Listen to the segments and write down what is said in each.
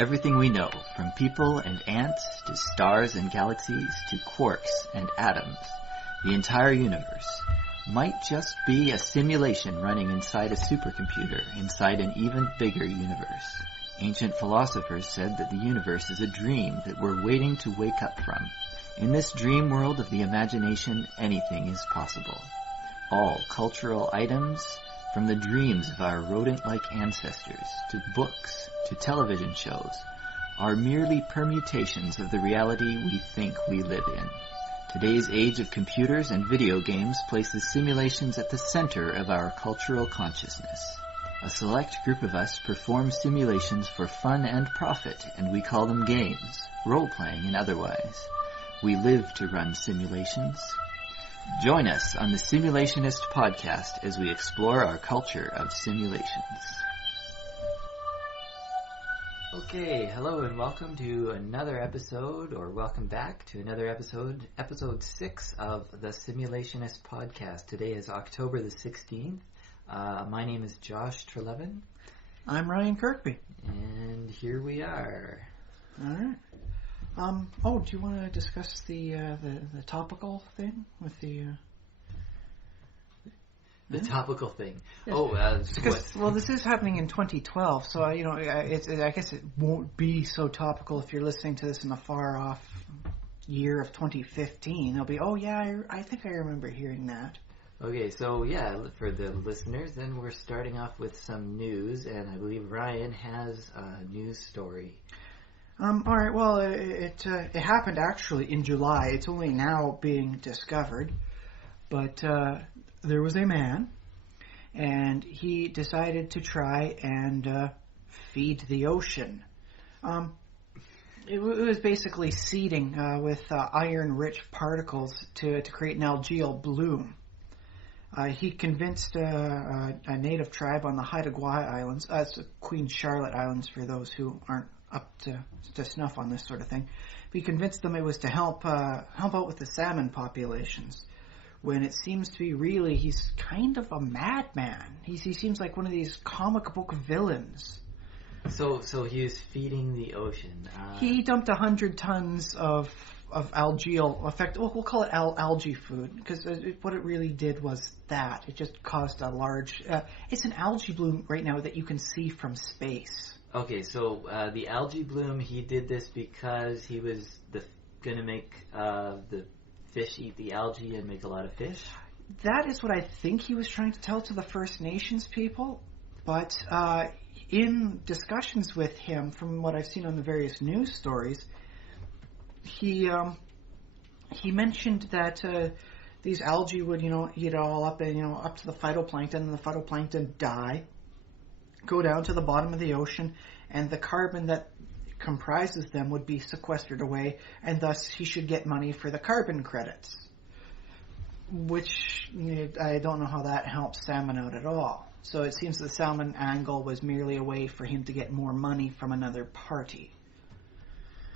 Everything we know, from people and ants to stars and galaxies to quarks and atoms, the entire universe, might just be a simulation running inside a supercomputer inside an even bigger universe. Ancient philosophers said that the universe is a dream that we're waiting to wake up from. In this dream world of the imagination, anything is possible. All cultural items, from the dreams of our rodent-like ancestors, to books, to television shows, are merely permutations of the reality we think we live in. Today's age of computers and video games places simulations at the center of our cultural consciousness. A select group of us perform simulations for fun and profit, and we call them games, role-playing and otherwise. We live to run simulations. Join us on the Simulationist podcast as we explore our culture of simulations. Okay, hello and welcome to another episode, or welcome back to another episode 6 of the Simulationist podcast. Today is October the 16th. My name is Josh Trelevin. I'm Ryan Kirkby. And here we are. All right. Do you want to discuss the topical thing with the... The topical thing. Yes. Because this is happening in 2012, so I guess it won't be so topical if you're listening to this in the far off year of 2015. It'll be, I think I remember hearing that. Okay, so for the listeners, then we're starting off with some news, and I believe Ryan has a news story. All right. Well, it happened actually in July. It's only now being discovered, but there was a man, and he decided to try and feed the ocean. It was basically seeding with iron-rich particles to create an algal bloom. He convinced a native tribe on the Haida Gwaii Islands, Queen Charlotte Islands for those who aren't up to snuff on this sort of thing. He convinced them it was to help out with the salmon populations, when it seems to be really he's kind of a madman. He seems like one of these comic book villains. So he was feeding the ocean. He dumped 100 tons of algal effect. We'll call it algae food, because what it really did was that it just caused a large. It's an algae bloom right now that you can see from space. Okay, so the algae bloom, he did this because he was going to make the fish eat the algae and make a lot of fish? That is what I think he was trying to tell to the First Nations people. But in discussions with him, from what I've seen on the various news stories, he mentioned that these algae would, eat it all up and, up to the phytoplankton, and the phytoplankton die, go down to the bottom of the ocean, and the carbon that comprises them would be sequestered away, and thus he should get money for the carbon credits. Which, I don't know how that helps salmon out at all. So it seems the salmon angle was merely a way for him to get more money from another party.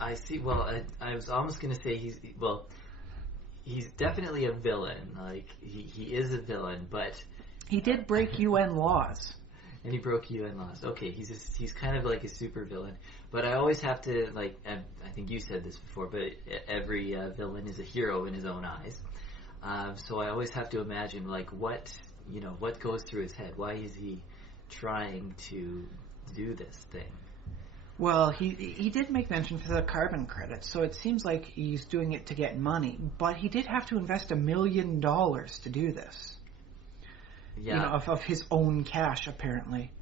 I see. Well, I was almost going to say he's definitely a villain. Like, he is a villain, but... He did break UN laws. And he broke UN laws. Okay, he's kind of like a super villain. But I always have to, I think you said this before, but every villain is a hero in his own eyes. So I always have to imagine, what goes through his head. Why is he trying to do this thing? Well, he did make mention for the carbon credits, so it seems like he's doing it to get money. But he did have to invest $1 million to do this. Yeah. Of his own cash, apparently.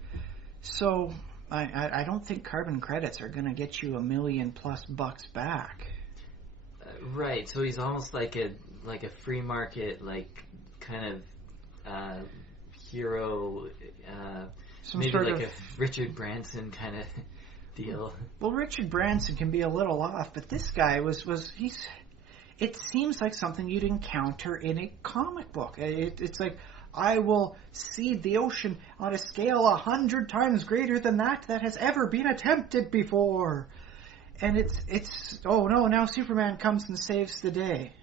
So I don't think carbon credits are going to get you $1 million+ bucks back. Right. So he's almost like a free market, kind of hero, maybe like a Richard Branson kind of deal. Well, Richard Branson can be a little off, but this guy it seems like something you'd encounter in a comic book. It's like, I will seed the ocean on a scale 100 times greater than that has ever been attempted before. And it's oh no, now Superman comes and saves the day.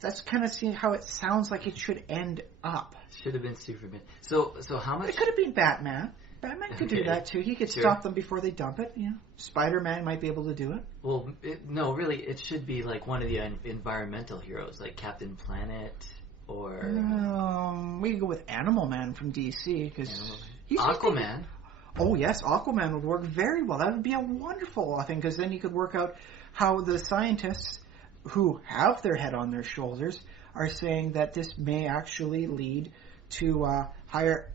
That's kind of how it sounds like it should end up. Should have been Superman. So how much... It could have been Batman. Batman could do that too. He could stop them before they dump it. You know, Spider-Man might be able to do it. Well, no, really, it should be like one of the environmental heroes, like Captain Planet or... We could go with Animal Man from DC, because... Aquaman. Oh, yes, Aquaman would work very well. That would be a wonderful thing, because then you could work out how the scientists who have their head on their shoulders are saying that this may actually lead to higher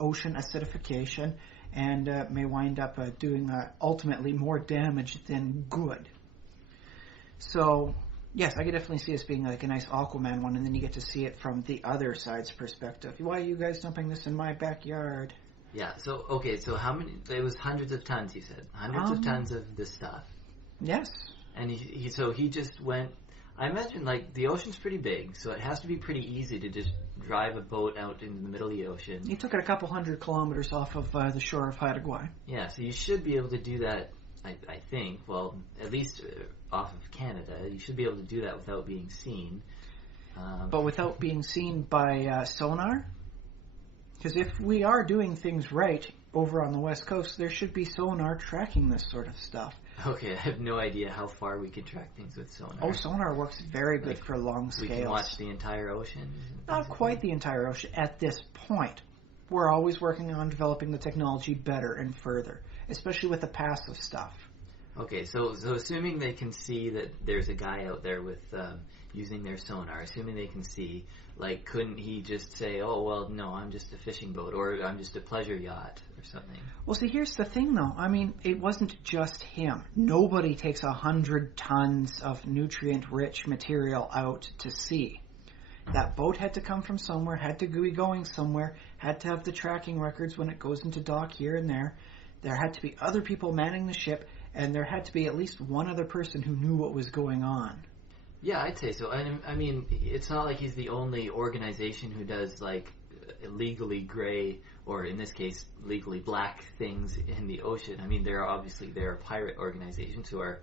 ocean acidification and may wind up doing ultimately more damage than good. So, yes, I could definitely see this being like a nice Aquaman one, and then you get to see it from the other side's perspective. Why are you guys dumping this in my backyard? Yeah, so, okay, so how many... It was hundreds of tons, you said. Hundreds of tons of this stuff. Yes. And he just went... I imagine, like, the ocean's pretty big, so it has to be pretty easy to just drive a boat out into the middle of the ocean. He took it a couple hundred kilometers off of the shore of Haida. Yeah, so you should be able to do that, I think, well, at least off of Canada. You should be able to do that without being seen. But without being seen by sonar? Because if we are doing things right over on the West Coast, there should be sonar tracking this sort of stuff. Okay, I have no idea how far we can track things with sonar. Oh, sonar works very good for long scales. We can watch the entire ocean? Not quite the entire ocean at this point. We're always working on developing the technology better and further, especially with the passive stuff. Okay, so assuming they can see that there's a guy out there with using their sonar, assuming they can see, like, couldn't he just say, oh, well, no, I'm just a fishing boat, or I'm just a pleasure yacht, or something? Well, see, here's the thing, though. I mean, it wasn't just him. Nobody takes 100 tons of nutrient-rich material out to sea. That boat had to come from somewhere, had to be going somewhere, had to have the tracking records when it goes into dock here and there. There had to be other people manning the ship, and there had to be at least one other person who knew what was going on. Yeah, I'd say so. I mean, it's not like he's the only organization who does, like, legally gray, or in this case, legally black things in the ocean. I mean, there are pirate organizations who are,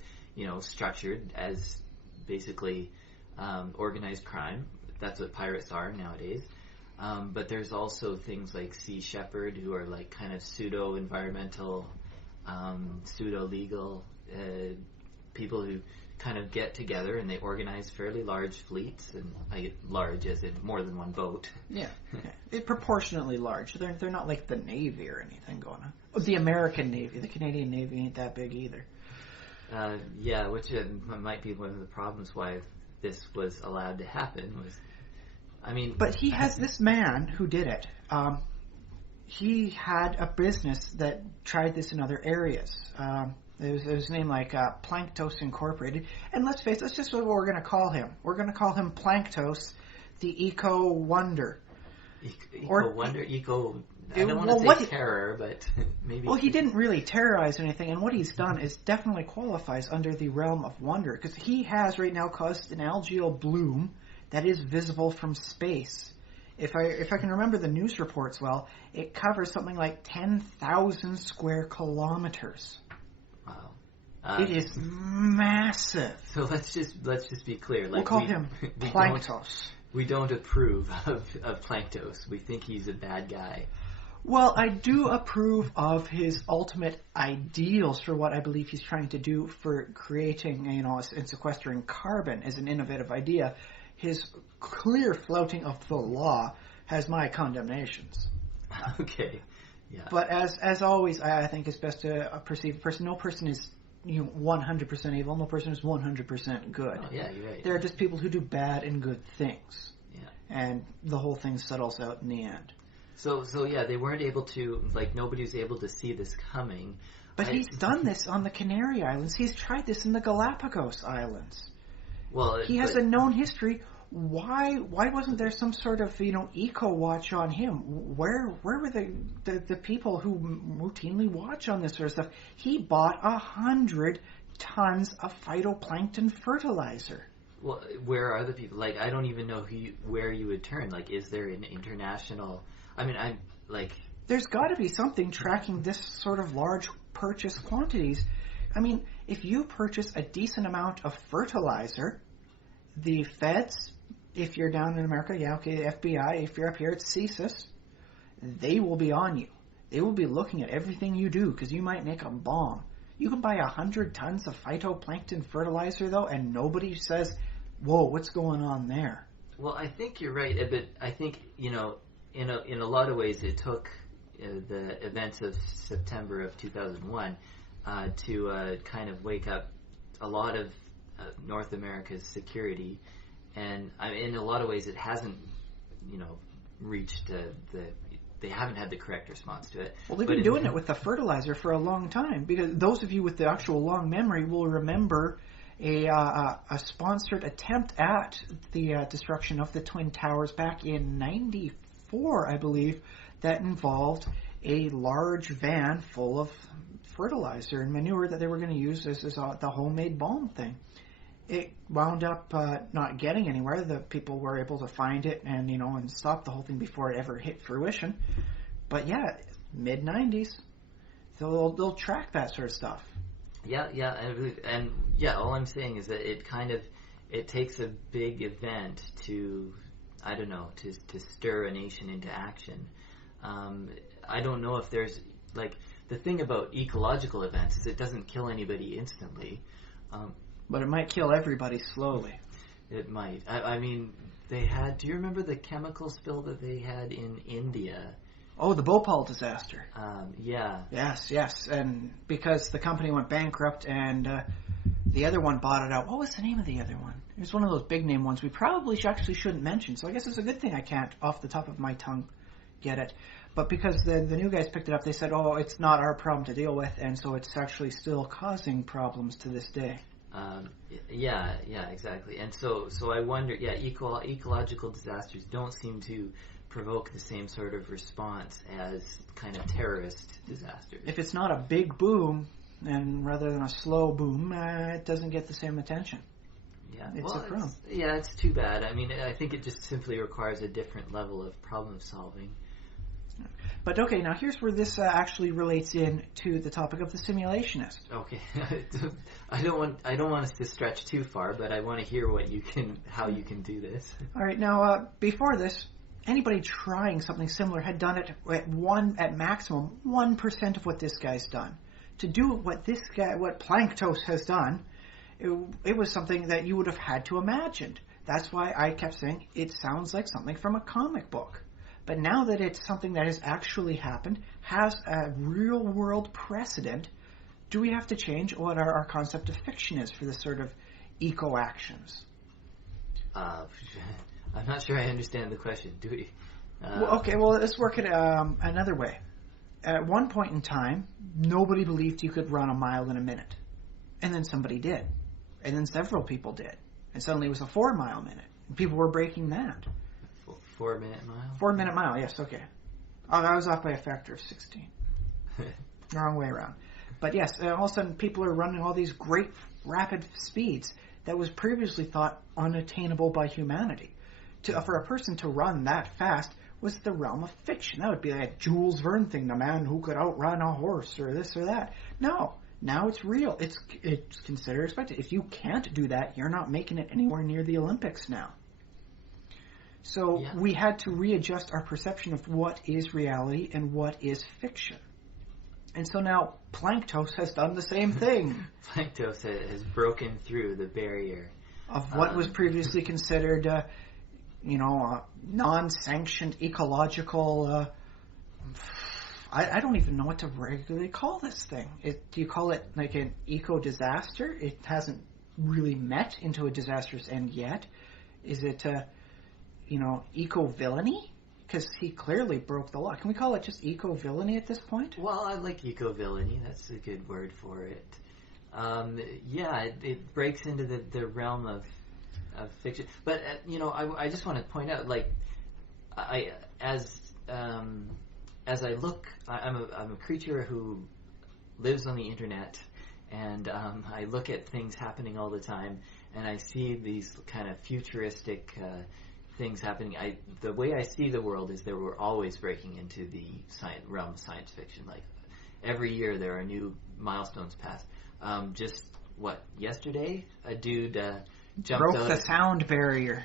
structured as basically organized crime. That's what pirates are nowadays. But there's also things like Sea Shepherd, who are like kind of pseudo-environmental, pseudo-legal people who kind of get together and they organize fairly large fleets, and large as in more than one boat. Yeah, proportionately large. They're not like the Navy or anything going on. The American Navy, the Canadian Navy ain't that big either. Yeah, which might be one of the problems why this was allowed to happen. But he has this man who did it. He had a business that tried this in other areas. It was named like Planktos Incorporated. And let's face it, that's just what we're going to call him. We're going to call him Planktos, the Eco Wonder. Wonder? I don't want to say terror, but maybe... Well, he didn't really terrorize anything, and what he's done is definitely qualifies under the realm of wonder, because he has right now caused an algal bloom that is visible from space. If I can remember the news reports well, it covers something like 10,000 square kilometers. Wow. It is massive. So let's just be clear. Like, we'll call him Planktos. We don't approve of Planktos. We think he's a bad guy. Well, I do approve of his ultimate ideals for what I believe he's trying to do for creating, and sequestering carbon as an innovative idea. His clear flouting of the law has my condemnations. Okay, yeah. But as always, I think it's best to perceive a person. No person is 100% evil. No person is 100% good. Oh, yeah, you're right. There are just people who do bad and good things. Yeah. And the whole thing settles out in the end. So yeah, they weren't able to, nobody was able to see this coming. But he's done this on the Canary Islands. He's tried this in the Galapagos Islands. Well, he has a known history. Why wasn't there some sort of eco watch on him? Where were the people who routinely watch on this sort of stuff? He bought 100 tons of phytoplankton fertilizer. Well, where are the people? I don't even know where you would turn. Is there an international? There's got to be something tracking this sort of large purchase quantities. If you purchase a decent amount of fertilizer, the feds, if you're down in America, the FBI, if you're up here, it's CSIS, they will be on you. They will be looking at everything you do because you might make a bomb. You can buy 100 tons of phytoplankton fertilizer, though, and nobody says, whoa, what's going on there? Well, I think you're right, but I think, in a lot of ways it took the events of September of 2001 to kind of wake up a lot of North America's security. And in a lot of ways it hasn't, reached they haven't had the correct response to it. Well, they've been doing it with the fertilizer for a long time, because those of you with the actual long memory will remember a sponsored attempt at the destruction of the Twin Towers back in '94, I believe, that involved a large van full of fertilizer and manure that they were going to use as the homemade bomb thing. It wound up not getting anywhere. The people were able to find it and stop the whole thing before it ever hit fruition. But yeah, mid '90s, they'll track that sort of stuff. Yeah, and all I'm saying is that it takes a big event to stir a nation into action. I don't know if there's the thing about ecological events is it doesn't kill anybody instantly. But it might kill everybody slowly. It might. I mean, they had... Do you remember the chemical spill that they had in India? Oh, the Bhopal disaster. Yeah. Yes. And because the company went bankrupt and the other one bought it out. What was the name of the other one? It was one of those big name ones we probably actually shouldn't mention. So I guess it's a good thing I can't, off the top of my tongue, get it. But because the new guys picked it up, they said, oh, it's not our problem to deal with. And so it's actually still causing problems to this day. Yeah, exactly. And so I wonder, ecological disasters don't seem to provoke the same sort of response as kind of terrorist disasters. If it's not a big boom, and rather than a slow boom, it doesn't get the same attention. Yeah, It's it's too bad. I mean, I think it just simply requires a different level of problem solving. But okay, now here's where this actually relates in to the topic of the simulationist. Okay, I don't want us to stretch too far, but I want to hear how you can do this. All right, now before this, anybody trying something similar had done it at maximum 1% of what this guy's done. To do what Planktos has done, it was something that you would have had to imagine. That's why I kept saying it sounds like something from a comic book. But now that it's something that has actually happened, has a real-world precedent, do we have to change what our concept of fiction is for this sort of eco-actions? I'm not sure I understand the question. Do we? Let's work it another way. At one point in time, nobody believed you could run a mile in a minute. And then somebody did. And then several people did. And suddenly it was a 4-mile minute. And people were breaking that. 4-minute mile? 4-minute mile, yes, okay. Oh, I was off by a factor of 16. Wrong way around. But yes, all of a sudden people are running all these great rapid speeds that was previously thought unattainable by humanity. For a person to run that fast was the realm of fiction. That would be like a Jules Verne thing, the man who could outrun a horse or this or that. No, now it's real. It's considered expected. If you can't do that, you're not making it anywhere near the Olympics now. So we had to readjust our perception of what is reality and what is fiction. And so now Planktos has done the same thing. Planktos has broken through the barrier of what was previously considered, non-sanctioned ecological. I don't even know what to regularly call this thing. Do you call it like an eco-disaster? It hasn't really met into a disastrous end yet. Is it eco-villainy? Because he clearly broke the law. Can we call it just eco-villainy at this point? Well, I like eco-villainy. That's a good word for it. It breaks into the realm of fiction. But, I just want to point out, as I look, I'm a creature who lives on the internet, and I look at things happening all the time, and I see these kind of futuristic things happening. The way I see the world is that we're always breaking into the realm of science fiction. Like every year there are new milestones passed. Yesterday a dude broke the sound barrier.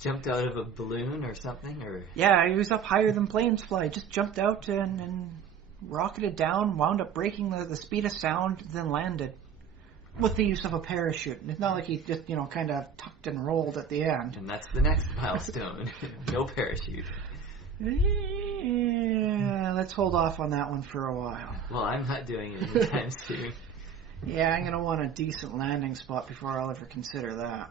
Jumped out of a balloon or something, or yeah, he was up higher than planes fly. Just jumped out and rocketed down, wound up breaking the speed of sound, then landed with the use of a parachute. It's not like he just, kind of tucked and rolled at the end. And that's the next milestone. No parachute. Yeah, let's hold off on that one for a while. Well, I'm not doing it anytime soon. Yeah, I'm going to want a decent landing spot before I'll ever consider that.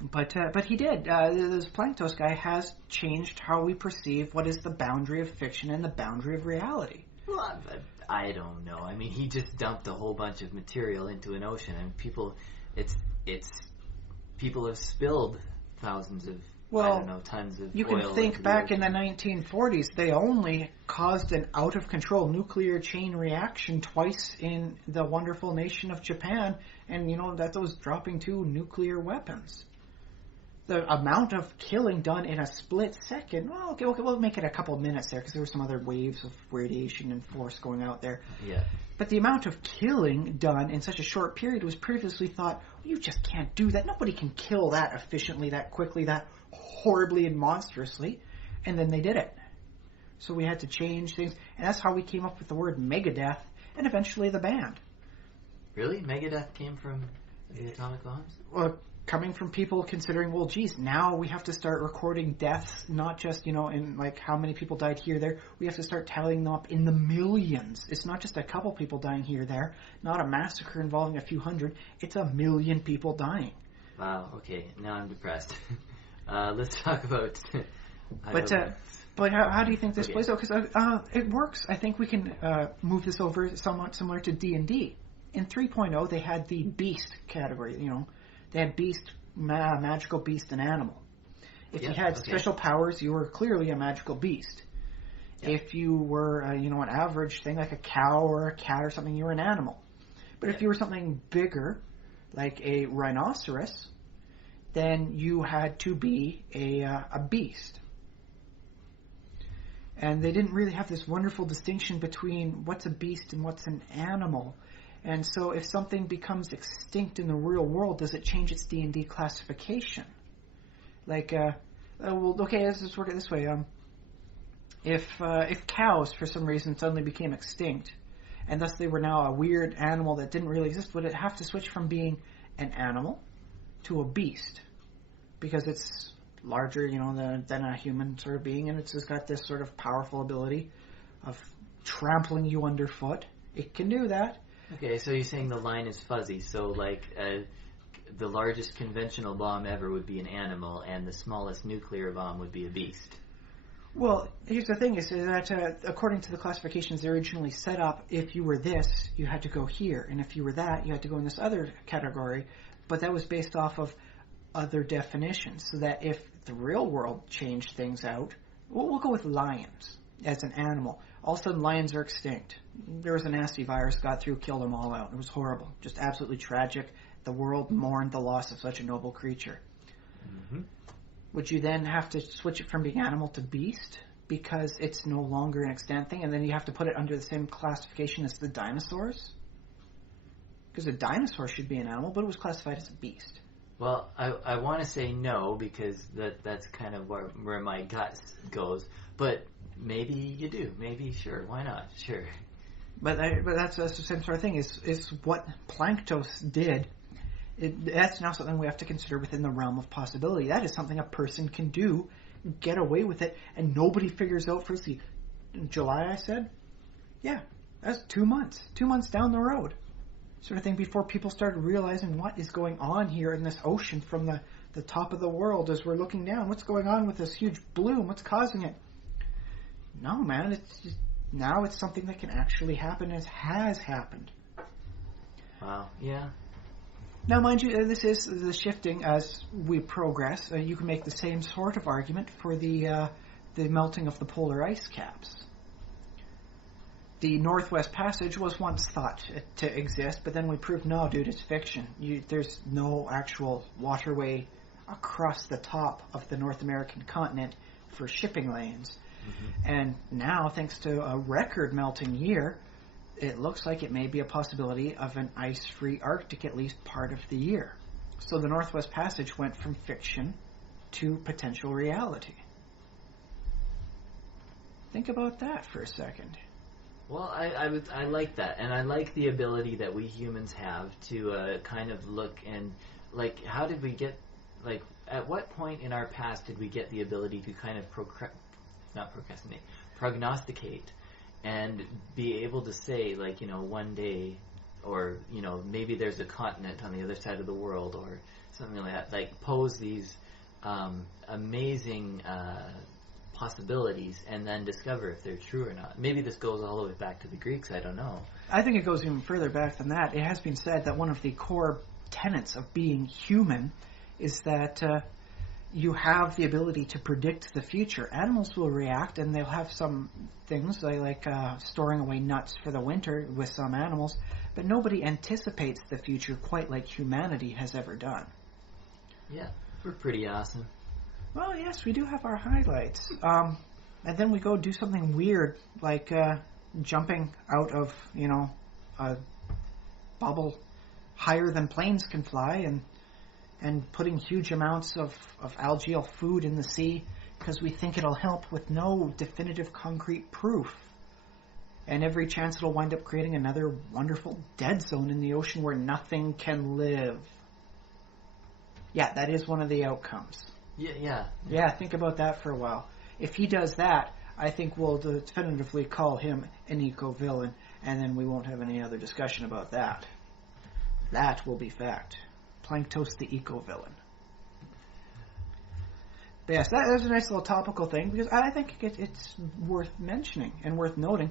But he did. This Planktos guy has changed how we perceive what is the boundary of fiction and the boundary of reality. Well, I don't know. I mean, he just dumped a whole bunch of material into an ocean, and people have spilled thousands of, tons of you oil. You can think back in the 1940s, they only caused an out-of-control nuclear chain reaction twice in the wonderful nation of Japan, and that was dropping 2 nuclear weapons. The amount of killing done in a split second, okay, we'll make it a couple of minutes there because there were some other waves of radiation and force going out there. Yeah. But the amount of killing done in such a short period was previously thought, you just can't do that. Nobody can kill that efficiently, that quickly, that horribly and monstrously. And then they did it. So we had to change things. And that's how we came up with the word Megadeth and eventually the band. Really? Megadeth came from the atomic bombs? Well, coming from people considering, well, geez, now we have to start recording deaths, not just, in like how many people died here, there. We have to start tallying them up in the millions. It's not just a couple people dying here, there. Not a massacre involving a few hundred. It's 1 million people dying. Wow, okay. Now I'm depressed. Let's talk about... But how do you think this plays out? Because it works. I think we can move this over somewhat similar to D&D. In 3.0, they had the beast category, They had beast, magical beast, and animal. If you had special powers, you were clearly a magical beast. Yeah. If you were, an average thing like a cow or a cat or something, you were an animal. But if you were something bigger, like a rhinoceros, then you had to be a beast. And they didn't really have this wonderful distinction between what's a beast and what's an animal. And so if something becomes extinct in the real world, does it change its D&D classification? Like, let's just work it this way. If cows, for some reason, suddenly became extinct, and thus they were now a weird animal that didn't really exist, would it have to switch from being an animal to a beast? Because it's larger, than a human sort of being, and it's just got this sort of powerful ability of trampling you underfoot. It can do that. Okay, so you're saying the line is fuzzy. So, like, the largest conventional bomb ever would be an animal, and the smallest nuclear bomb would be a beast. Well, here's the thing, is that according to the classifications they originally set up, if you were this, you had to go here, and if you were that, you had to go in this other category, but that was based off of other definitions, so that if the real world changed things out, we'll go with lions as an animal. All of a sudden, lions are extinct. There was a nasty virus, got through, killed them all out. It was horrible. Just absolutely tragic. The world mourned the loss of such a noble creature. Mm-hmm. Would you then have to switch it from being animal to beast because it's no longer an extant thing, and then you have to put it under the same classification as the dinosaurs? Because a dinosaur should be an animal, but it was classified as a beast. Well, I want to say no, because that's kind of where my gut goes. But maybe you do. Maybe, sure. Why not? Sure. But that's the same sort of thing. Is what Planktos did. That's now something we have to consider within the realm of possibility. That is something a person can do, get away with it, and nobody figures out. Firstly, July, I said? Yeah, that's 2 months. 2 months down the road. Sort of thing before people started realizing what is going on here in this ocean from the top of the world as we're looking down. What's going on with this huge bloom? What's causing it? No, man, it's just, now it's something that can actually happen as has happened. Wow, yeah. Now, mind you, this is the shifting as we progress. You can make the same sort of argument for the melting of the polar ice caps. The Northwest Passage was once thought to exist, but then we proved, no, dude, it's fiction. There's no actual waterway across the top of the North American continent for shipping lanes. Mm-hmm. And now, thanks to a record melting year, it looks like it may be a possibility of an ice-free Arctic at least part of the year. So the Northwest Passage went from fiction to potential reality. Think about that for a second. Well, I like that, and I like the ability that we humans have to kind of look and like, how did we get, like, at what point in our past did we get the ability to kind of prognosticate, and be able to say, like, one day, or maybe there's a continent on the other side of the world, or something like that, like pose these amazing possibilities, and then discover if they're true or not. Maybe this goes all the way back to the Greeks, I don't know. I think it goes even further back than that. It has been said that one of the core tenets of being human is that you have the ability to predict the future. Animals will react, and they'll have some things like storing away nuts for the winter with some animals, but nobody anticipates the future quite like humanity has ever done. Yeah, we're pretty awesome. Well, yes, we do have our highlights. And then we go do something weird, like jumping out of, a bubble higher than planes can fly, and putting huge amounts of algae food in the sea because we think it'll help, with no definitive concrete proof. And every chance it'll wind up creating another wonderful dead zone in the ocean where nothing can live. Yeah, that is one of the outcomes. Yeah, think about that for a while. If he does that, I think we'll definitively call him an eco-villain, and then we won't have any other discussion about that. That will be fact. Planktos the eco-villain. But yes, that's a nice little topical thing, because I think it's worth mentioning and worth noting.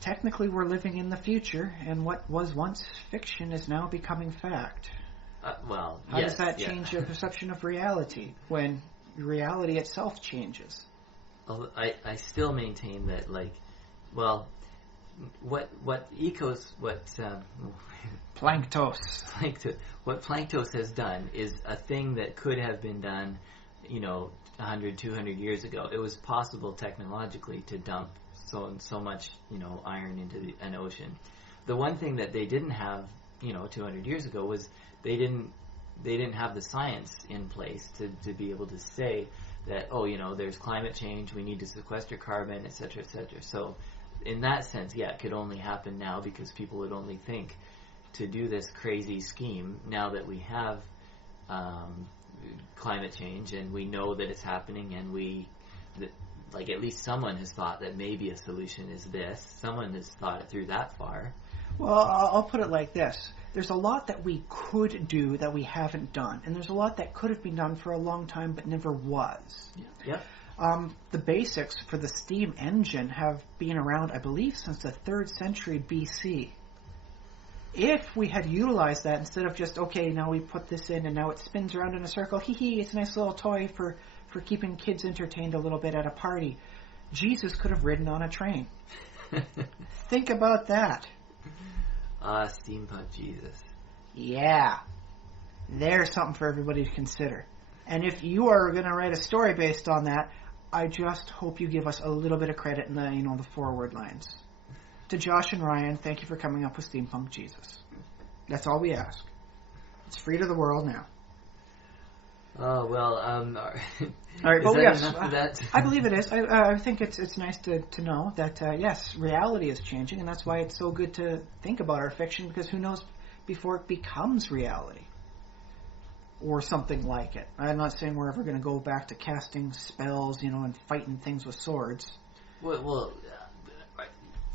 Technically, we're living in the future, and what was once fiction is now becoming fact. How does that change your perception of reality when reality itself changes? Well, I still maintain that, what Planktos has done is a thing that could have been done, 100, 200 years ago. It was possible technologically to dump so much, iron into an ocean. The one thing that they didn't have, 200 years ago was they didn't have the science in place to be able to say that, there's climate change, we need to sequester carbon, etc., etc. So in that sense, it could only happen now because people would only think to do this crazy scheme now that we have climate change, and we know that it's happening, and at least someone has thought that maybe a solution is this. Someone has thought it through that far. Well, I'll put it like this. There's a lot that we could do that we haven't done, and there's a lot that could have been done for a long time but never was. Yeah. The basics for the steam engine have been around, I believe, since the 3rd century BC. If we had utilized that instead of just, now we put this in and now it spins around in a circle, it's a nice little toy for keeping kids entertained a little bit at a party, Jesus could have ridden on a train. Think about that. Steampunk Jesus. Yeah. There's something for everybody to consider. And if you are going to write a story based on that, I just hope you give us a little bit of credit in the forward lines. To Josh and Ryan, thank you for coming up with Steampunk Jesus. That's all we ask. It's free to the world now. Oh, well, all right, but yes, enough of that? I believe it is. I think it's nice to know that, yes, reality is changing, and that's why it's so good to think about our fiction, because who knows before it becomes reality. Or something like it. I'm not saying we're ever going to go back to casting spells, and fighting things with swords. Well,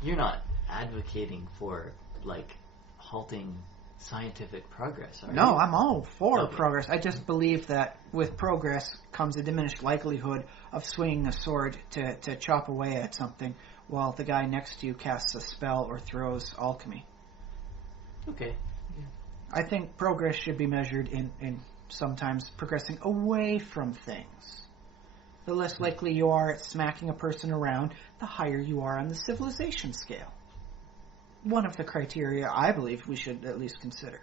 you're not advocating for, halting scientific progress, are you? No, I'm all for progress. I just believe that with progress comes a diminished likelihood of swinging a sword to chop away at something while the guy next to you casts a spell or throws alchemy. Okay. Yeah. I think progress should be measured in sometimes progressing away from things. The less likely you are at smacking a person around, the higher you are on the civilization scale. One of the criteria I believe we should at least consider.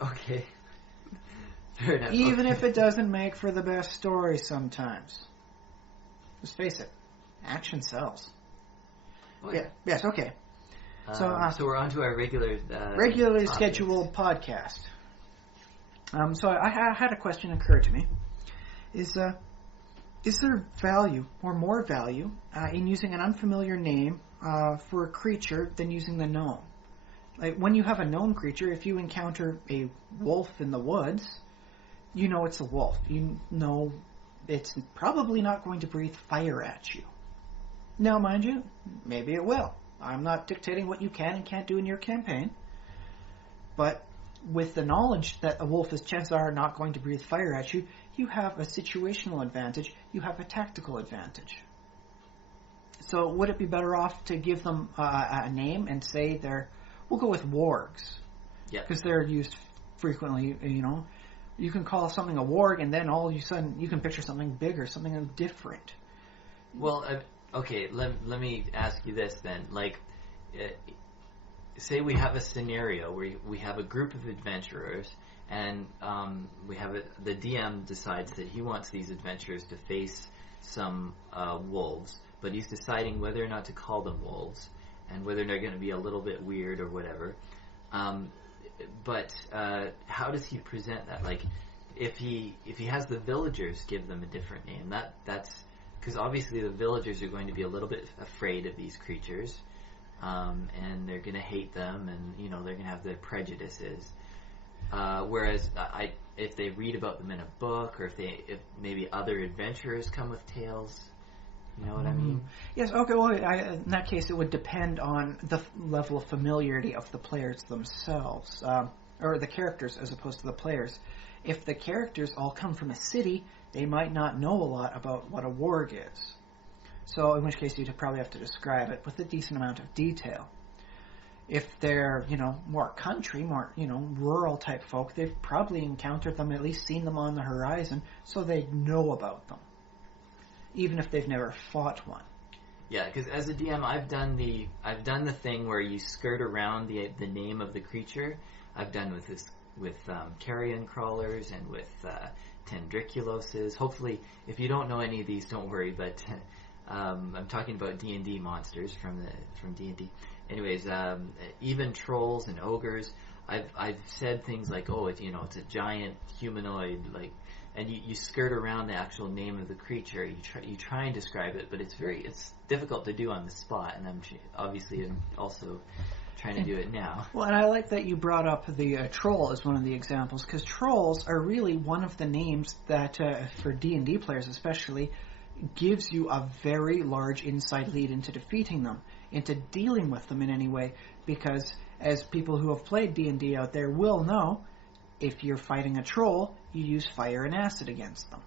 Okay. Fair enough. Even if it doesn't make for the best story sometimes. Let's face it, action sells. Oh, yeah. Yes, okay. So we're on to our regularly scheduled podcast. So I had a question occur to me. Is there value, or more value, in using an unfamiliar name for a creature than using the gnome. Like when you have a gnome creature, if you encounter a wolf in the woods, you know it's a wolf. You know it's probably not going to breathe fire at you. Now, mind you, maybe it will. I'm not dictating what you can and can't do in your campaign. But with the knowledge that a wolf is chances are not going to breathe fire at you, you have a situational advantage. You have a tactical advantage. So would it be better off to give them a name and say we'll go with wargs. Yeah. Because they're used frequently, You can call something a warg, and then all of a sudden you can picture something bigger, something different. Well, okay, let me ask you this then. Like, say we have a scenario where we have a group of adventurers, and the DM decides that he wants these adventurers to face some wolves, but he's deciding whether or not to call them wolves, and whether they're going to be a little bit weird or whatever. But how does he present that? Like, if he has the villagers give them a different name, that's because obviously the villagers are going to be a little bit afraid of these creatures, and they're going to hate them, and they're going to have their prejudices. Whereas if they read about them in a book, or if maybe other adventurers come with tales. You know what I mean? Yes, okay, well, in that case, it would depend on the level of familiarity of the players themselves, or the characters as opposed to the players. If the characters all come from a city, they might not know a lot about what a warg is. So, in which case, you'd probably have to describe it with a decent amount of detail. If they're, more country, more, rural type folk, they've probably encountered them, at least seen them on the horizon, so they know about them, even if they've never fought one. Yeah, because as a DM, I've done the thing where you skirt around the name of the creature. I've done with carrion crawlers and with tendriculoses. Hopefully, if you don't know any of these, don't worry. But I'm talking about D&D monsters from D&D. Anyways, even trolls and ogres. I've said things like, it's a giant humanoid, like. And you skirt around the actual name of the creature. You try and describe it, but it's difficult to do on the spot. And I'm also trying to do it now. Well, and I like that you brought up the troll as one of the examples, because trolls are really one of the names that, for D&D players especially, gives you a very large inside lead into defeating them, into dealing with them in any way. Because as people who have played D&D out there will know, if you're fighting a troll, you use fire and acid against them.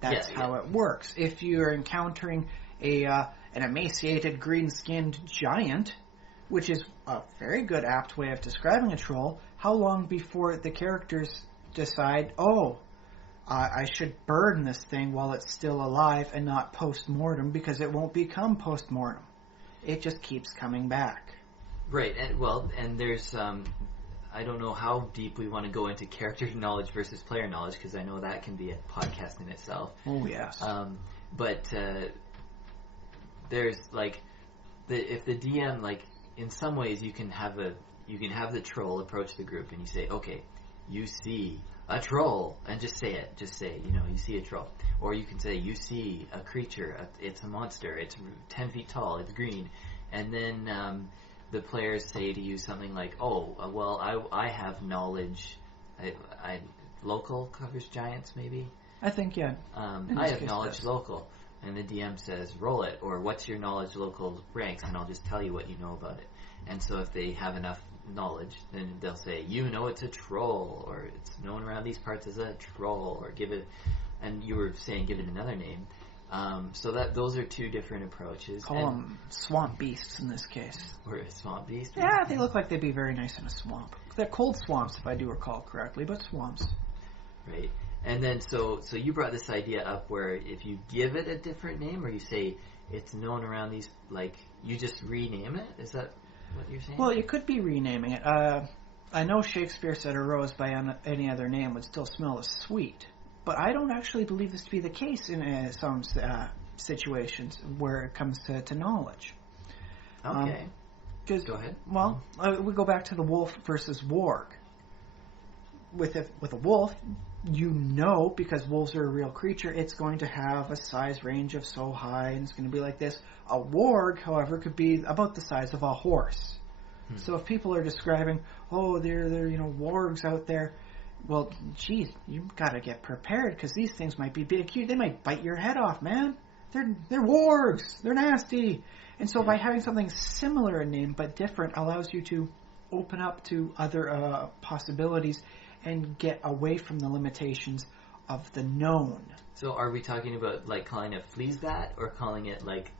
That's how it works. If you're encountering an emaciated, green-skinned giant, which is a very good apt way of describing a troll, how long before the characters decide, I should burn this thing while it's still alive and not post-mortem, because it won't become post-mortem. It just keeps coming back. Right, and there's... I don't know how deep we want to go into character knowledge versus player knowledge, because I know that can be a podcast in itself. Oh, yes. But there's if the DM, in some ways you can have the troll approach the group and you say, okay, you see a troll, and just say it. Just say, you see a troll. Or you can say, you see a creature. It's a monster. It's 10 feet tall. It's green. And then the players say to you something like, I have knowledge. I local covers giants, maybe? I think, yeah. I have knowledge local. And the DM says, roll it, or what's your knowledge local ranks, and I'll just tell you what you know about it. And so if they have enough knowledge, then they'll say, it's a troll, or it's known around these parts as a troll, or give it, and you were saying give it another name. So those are two different approaches. Call them swamp beasts in this case. Or a swamp beast? Yeah, they look like they'd be very nice in a swamp. They're cold swamps, if I do recall correctly, but swamps. Right. And then, so you brought this idea up where if you give it a different name, or you say it's known around these, you just rename it? Is that what you're saying? Well, you could be renaming it. I know Shakespeare said a rose by any other name would still smell as sweet. But I don't actually believe this to be the case in some situations where it comes to knowledge. Okay. Go ahead. Well, we go back to the wolf versus warg. with a wolf, you know, because wolves are a real creature, it's going to have a size range of so high, and it's going to be like this. A warg, however, could be about the size of a horse. So if people are describing, oh, they're wargs out there, well, geez, you got to get prepared because these things might be big. They might bite your head off, man. They're wargs. They're nasty. And so by having something similar in name but different allows you to open up to other possibilities and get away from the limitations of the known. So are we talking about like calling a fleas bat or calling it like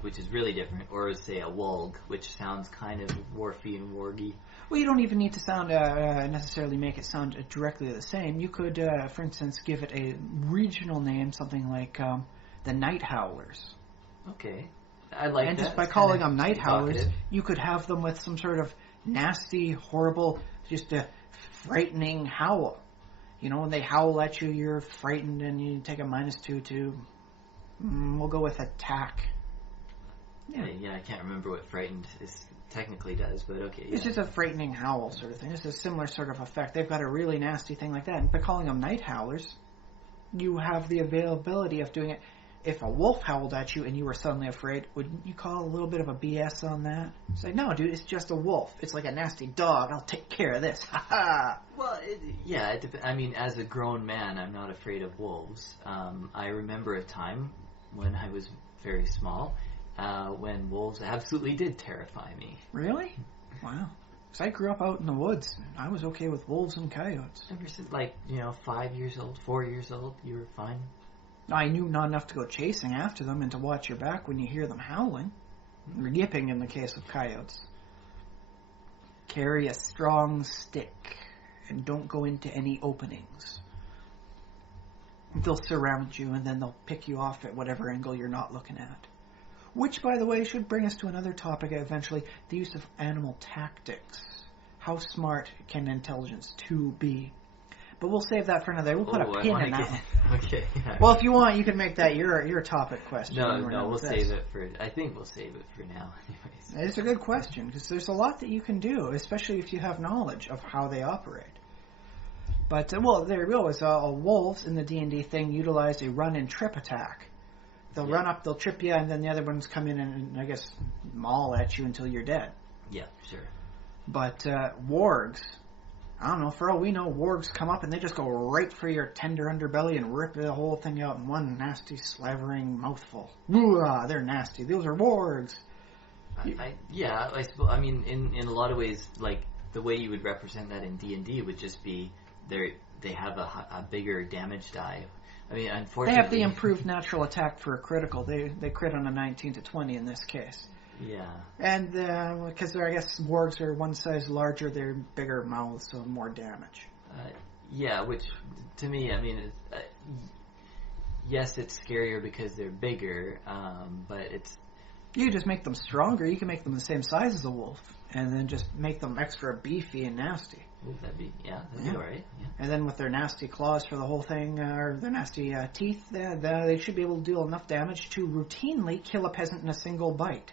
which is really different, or say a wolg, which sounds kind of wharfy and wargy? Well, you don't even need to sound necessarily make it sound directly the same. You could, for instance, give it a regional name, something like the Night Howlers. Okay. I like that. And just by calling them Night Howlers, you could have them with some sort of nasty, horrible, just a frightening howl. You know, when they howl at you, you're frightened and you take a -2 to, we'll go with attack. Yeah, I can't remember what frightened technically does, but okay. Yeah. It's just a frightening howl sort of thing. It's a similar sort of effect. They've got a really nasty thing like that. And by calling them Night Howlers, you have the availability of doing it. If a wolf howled at you and you were suddenly afraid, wouldn't you call a little bit of a BS on that? Say, no, dude, it's just a wolf. It's like a nasty dog. I'll take care of this. Ha ha! Well, I mean, as a grown man, I'm not afraid of wolves. I remember a time when I was very small when wolves absolutely did terrify me. Really? Wow. Because I grew up out in the woods. I was okay with wolves and coyotes. Ever since, 5 years old, 4 years old, you were fine? I knew not enough to go chasing after them and to watch your back when you hear them howling. Or yipping in the case of coyotes. Carry a strong stick and don't go into any openings. They'll surround you and then they'll pick you off at whatever angle you're not looking at. Which, by the way, should bring us to another topic eventually, the use of animal tactics. How smart can intelligence 2 be? But we'll save that for another. We'll put a pin in that one. Okay. Yeah. Well, if you want, you can make that your topic question. No, we'll save it for... I think we'll save it for now, anyways. It's a good question, because there's a lot that you can do, especially if you have knowledge of how they operate. But, there you go. Wolves in the D&D thing utilize a run and trip attack. They'll run up, they'll trip you, and then the other ones come in and, I guess, maul at you until you're dead. Yeah, sure. But wargs, I don't know, for all we know, wargs come up and they just go right for your tender underbelly and rip the whole thing out in one nasty, slavering mouthful. Ooh, they're nasty. Those are wargs. I suppose, I mean, in a lot of ways, like, the way you would represent that in D&D would just be they have a bigger damage die. I mean, unfortunately... They have the improved natural attack for a critical. They crit on a 19 to 20 in this case. Yeah. And because I guess wargs are one size larger, they're bigger mouths, so more damage. Which, to me, I mean, yes, it's scarier because they're bigger, but it's... You just make them stronger. You can make them the same size as a wolf, and then just make them extra beefy and nasty. Ooh, that'd be alright. Yeah. And then with their nasty claws for the whole thing, or their nasty teeth, they should be able to deal enough damage to routinely kill a peasant in a single bite.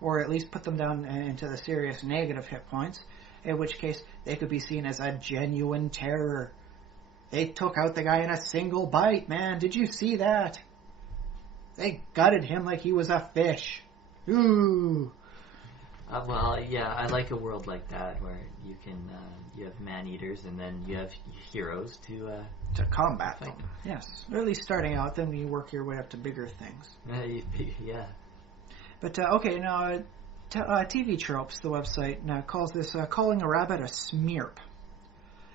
Or at least put them down into the serious negative hit points, in which case they could be seen as a genuine terror. They took out the guy in a single bite, man. Did you see that? They gutted him like he was a fish. Ooh. I like a world like that where you can you have man-eaters and then you have heroes to combat them. Yes, or at least starting out. Then you work your way up to bigger things. Yeah. But okay, now TV Tropes, the website, now calls this calling a rabbit a smearp.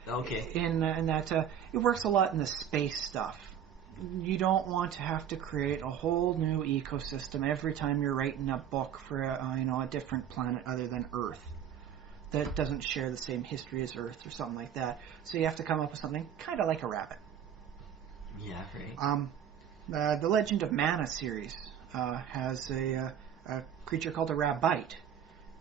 Okay. In that it works a lot in the space stuff. You don't want to have to create a whole new ecosystem every time you're writing a book for a different planet other than Earth that doesn't share the same history as Earth or something like that. So you have to come up with something kind of like a rabbit. Yeah, right. The Legend of Mana series has a creature called a rabbite.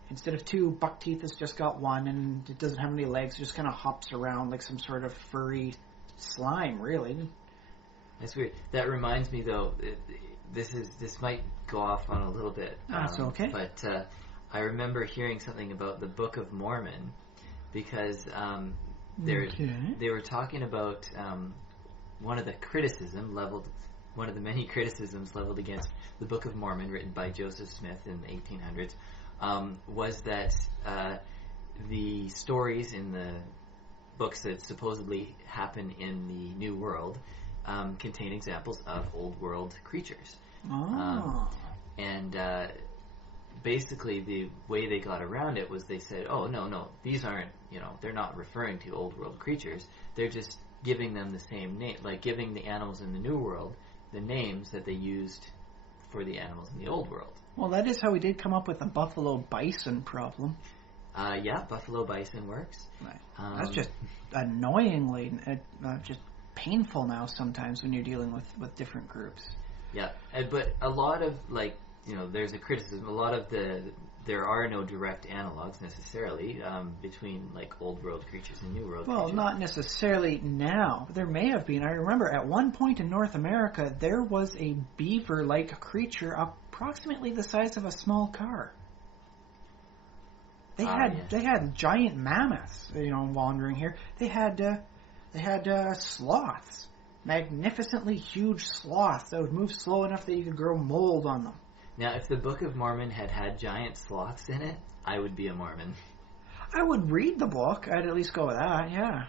Instead of 2 buck teeth, it's just got 1, and it doesn't have any legs. It just kind of hops around like some sort of furry slime, really. That's weird. That reminds me, though, this might go off on a little bit. That's okay. But I remember hearing something about the Book of Mormon, because They were talking about one of the many criticisms leveled against the Book of Mormon, written by Joseph Smith in the 1800s, was that the stories in the books that supposedly happen in the New World contain examples of Old World creatures. And basically the way they got around it was they said, oh, no, these aren't, they're not referring to Old World creatures. They're just giving them the same name, like giving the animals in the New World the names that they used for the animals in the Old World. Well, that is how we did come up with the buffalo bison problem. Yeah, buffalo bison works. Right. That's just annoyingly just painful now sometimes when you're dealing with different groups. Yeah, but a lot of, there's a criticism. A lot of there are no direct analogs necessarily between, Old World creatures and New World creatures. Well, not necessarily now. There may have been. I remember at one point in North America, there was a beaver-like creature approximately the size of a small car. They had giant mammoths, wandering here. They had sloths, magnificently huge sloths that would move slow enough that you could grow mold on them. Now, if the Book of Mormon had giant sloths in it, I would be a Mormon. I would read the book. I'd at least go with that, yeah.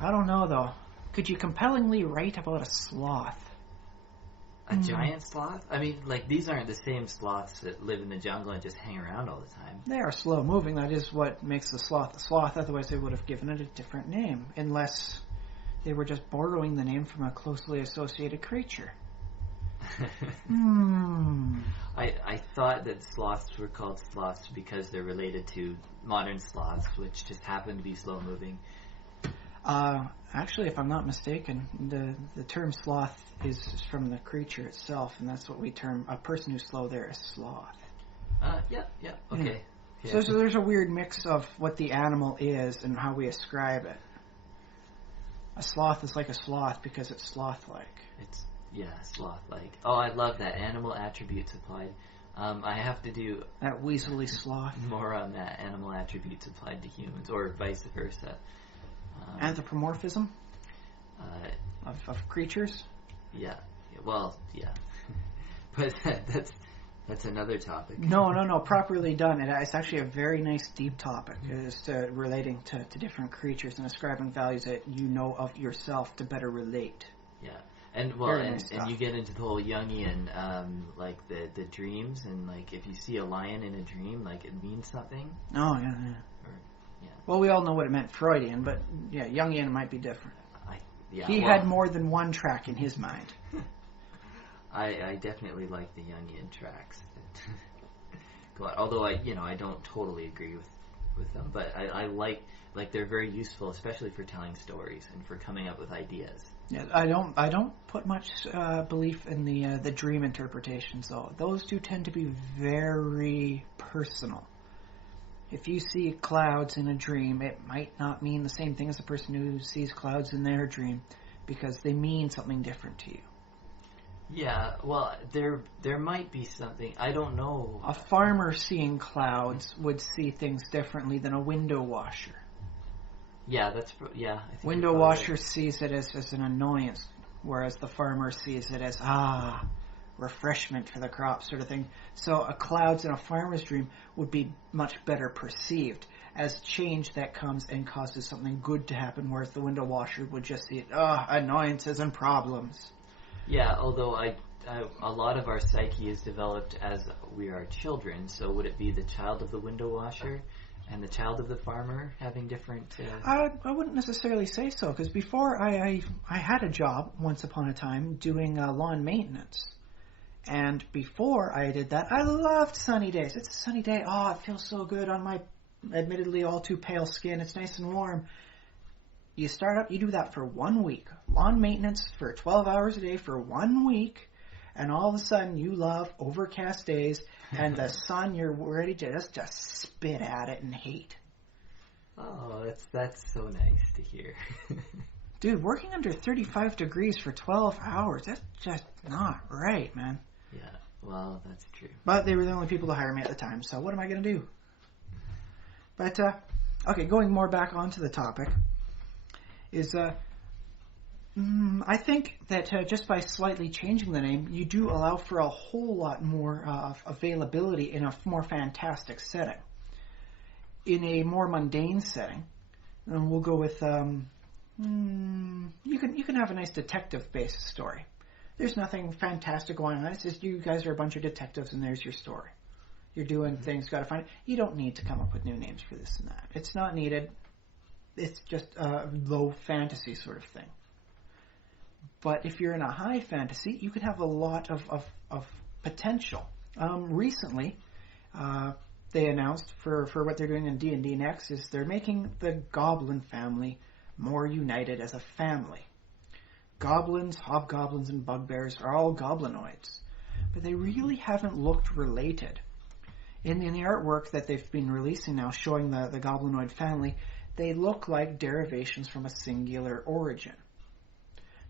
I don't know, though. Could you compellingly write about a sloth? A giant sloth? I mean, these aren't the same sloths that live in the jungle and just hang around all the time. They are slow-moving. That is what makes the sloth a sloth. Otherwise, they would have given it a different name, unless they were just borrowing the name from a closely associated creature. I thought that sloths were called sloths because they're related to modern sloths, which just happen to be slow-moving. Actually, if I'm not mistaken, the term sloth is from the creature itself, and that's what we term a person who's slow there as sloth. Yeah, okay. Yeah. So there's a weird mix of what the animal is and how we ascribe it. A sloth is like a sloth because it's sloth-like. Sloth-like. Oh, I love that. Animal attributes applied. I have to do... That weaselly sloth. More on that. Animal attributes applied to humans, or vice versa. Anthropomorphism? Of creatures? Yeah. Well, yeah. But that's another topic. No. Properly done. It's actually a very nice, deep topic. It's relating to different creatures and ascribing values that you know of yourself to better relate. Yeah. And and you get into the whole Jungian, the dreams, and if you see a lion in a dream, it means something. Oh yeah. Well, we all know what it meant, Freudian, but yeah, Jungian might be different. He had more than one track in his mind. I definitely like the Jungian tracks. Go on. Although I don't totally agree with them, but I like they're very useful, especially for telling stories and for coming up with ideas. Yeah, I don't put much belief in the dream interpretations, though. Those do tend to be very personal. If you see clouds in a dream, it might not mean the same thing as a person who sees clouds in their dream, because they mean something different to you. Yeah, well, there might be something. I don't know. A farmer seeing clouds would see things differently than a window washer. Yeah, I think window washer sees it as an annoyance, whereas the farmer sees it as refreshment for the crop, sort of thing. So clouds in a farmer's dream would be much better perceived as change that comes and causes something good to happen, whereas the window washer would just see it, annoyances and problems. Yeah, although a lot of our psyche is developed as we are children, so would it be the child of the window washer and the child of the farmer having different... I wouldn't necessarily say so, because before I had a job, once upon a time, doing lawn maintenance. And before I did that, I loved sunny days. It's a sunny day. Oh, it feels so good on my admittedly all too pale skin. It's nice and warm. You start up, you do that for 1 week. Lawn maintenance for 12 hours a day for 1 week. And all of a sudden you love overcast days and the sun, you're ready to just spit at it and hate. Oh, that's so nice to hear. Dude, working under 35 degrees for 12 hours, that's just not right, man. Yeah, well, that's true. But they were the only people to hire me at the time, so what am I going to do? But Okay, going more back onto the topic, is I think that just by slightly changing the name, you do allow for a whole lot more availability in a more fantastic setting. In a more mundane setting, and we'll go with you can have a nice detective-based story. There's nothing fantastic going on. It's just you guys are a bunch of detectives, and there's your story. You're doing things, got to find it. You don't need to come up with new names for this and that. It's not needed. It's just a low fantasy sort of thing. But if you're in a high fantasy, you can have a lot of potential. Recently, they announced for what they're doing in D&D Next is they're making the Goblin family more united as a family. Goblins, hobgoblins, and bugbears are all goblinoids, but they really haven't looked related. In the artwork that they've been releasing now showing the goblinoid family, they look like derivations from a singular origin.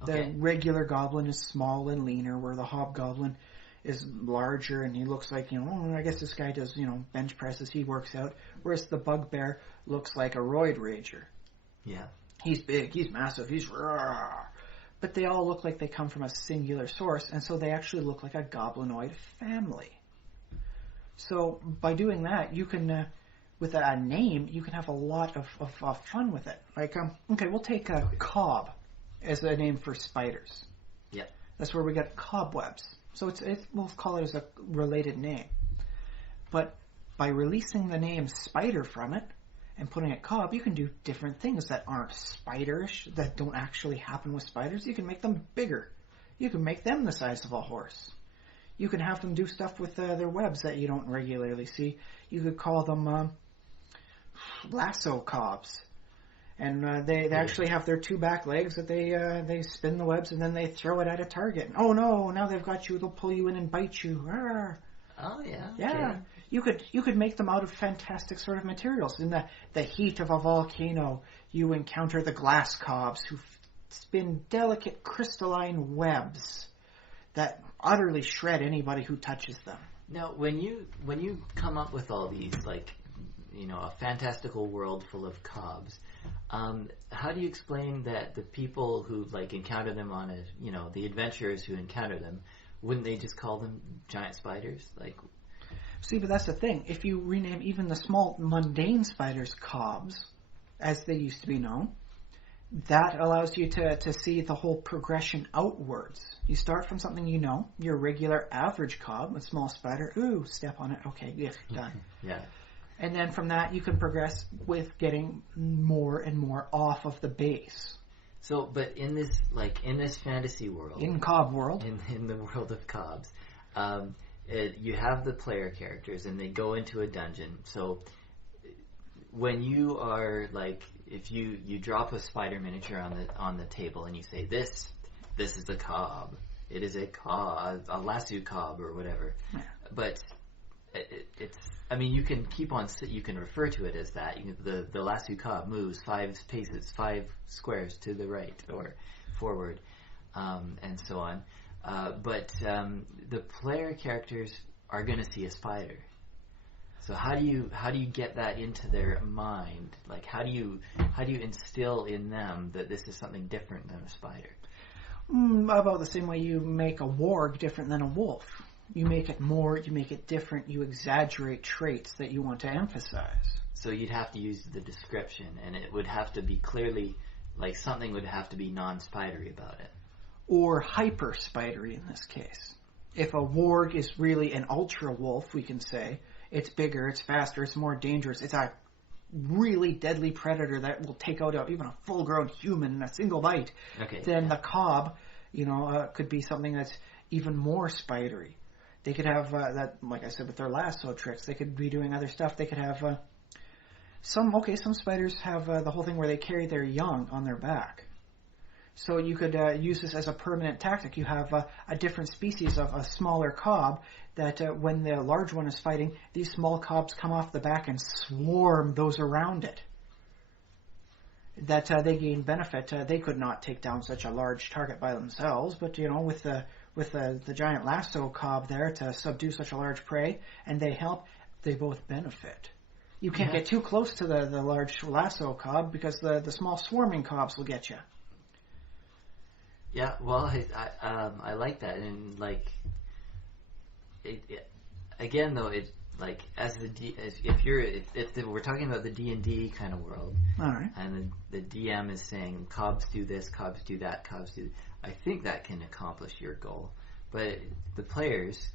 Okay. The regular goblin is small and leaner, where the hobgoblin is larger and he looks like, I guess this guy does, bench presses, he works out. Whereas the bugbear looks like a roid rager. Yeah. He's big, he's massive, he's raw. But they all look like they come from a singular source, and so they actually look like a goblinoid family. So by doing that, you can, with a name, you can have a lot of fun with it. Like, okay, we'll take Cobb as a name for spiders. Yeah. That's where we get cobwebs. So we'll call it as a related name. But by releasing the name spider from it and putting it Cobb, you can do different things that aren't spiderish, that don't actually happen with spiders. You can make them bigger. You can make them the size of a horse. You can have them do stuff with their webs that you don't regularly see. You could call them lasso cobs. And they actually have their two back legs that they spin the webs and then they throw it at a target. And, oh no, now they've got you, they'll pull you in and bite you. Arr. Oh yeah. Yeah. Okay. You could make them out of fantastic sort of materials. In the heat of a volcano, you encounter the glass cobs who spin delicate crystalline webs that utterly shred anybody who touches them. Now, when you come up with all these, like, a fantastical world full of cobs, how do you explain that the people who encounter them on the adventurers who encounter them, wouldn't they just call them giant spiders? See, but that's the thing. If you rename even the small mundane spiders cobs, as they used to be known, that allows you to see the whole progression outwards. You start from something your regular average cob, a small spider. Ooh, step on it. Okay, yeah, done. Yeah. And then from that, you can progress with getting more and more off of the base. So, but in this fantasy world, in Cobb world, in the world of Cobs, you have the player characters, and they go into a dungeon. So, when you are if you drop a spider miniature on the table, and you say this is a cob, it is a lasso cob or whatever, yeah. But it's. I mean, you can refer to it as that. The lasso cob moves 5 paces, 5 squares to the right or forward, and so on. But the player characters are going to see a spider. So how do you get that into their mind? How do you instill in them that this is something different than a spider? About the same way you make a warg different than a wolf. You make it more, you make it different, you exaggerate traits that you want to emphasize. So you'd have to use the description, and it would have to be clearly, something would have to be non-spidery about it. Or hyper-spidery in this case. If a warg is really an ultra-wolf, we can say, it's bigger, it's faster, it's more dangerous, it's a really deadly predator that will take out even a full-grown human in a single bite. Okay. Then the cob, could be something that's even more spidery. They could have that, like I said, with their lasso tricks. They could be doing other stuff. They could have some spiders have the whole thing where they carry their young on their back. So you could use this as a permanent tactic. You have a different species of a smaller cob that when the large one is fighting, these small cobs come off the back and swarm those around it. That they gain benefit. They could not take down such a large target by themselves, but with the giant lasso cob there to subdue such a large prey, and they help, they both benefit. You can't get too close to the large lasso cob because the small swarming cobs will get you. Yeah, well, I like that, and like, again though, it like as if we're talking about the D&D kind of world, all right, and the DM is saying Cobs do this, Cobs do that, Cobs do, I think that can accomplish your goal, but the players,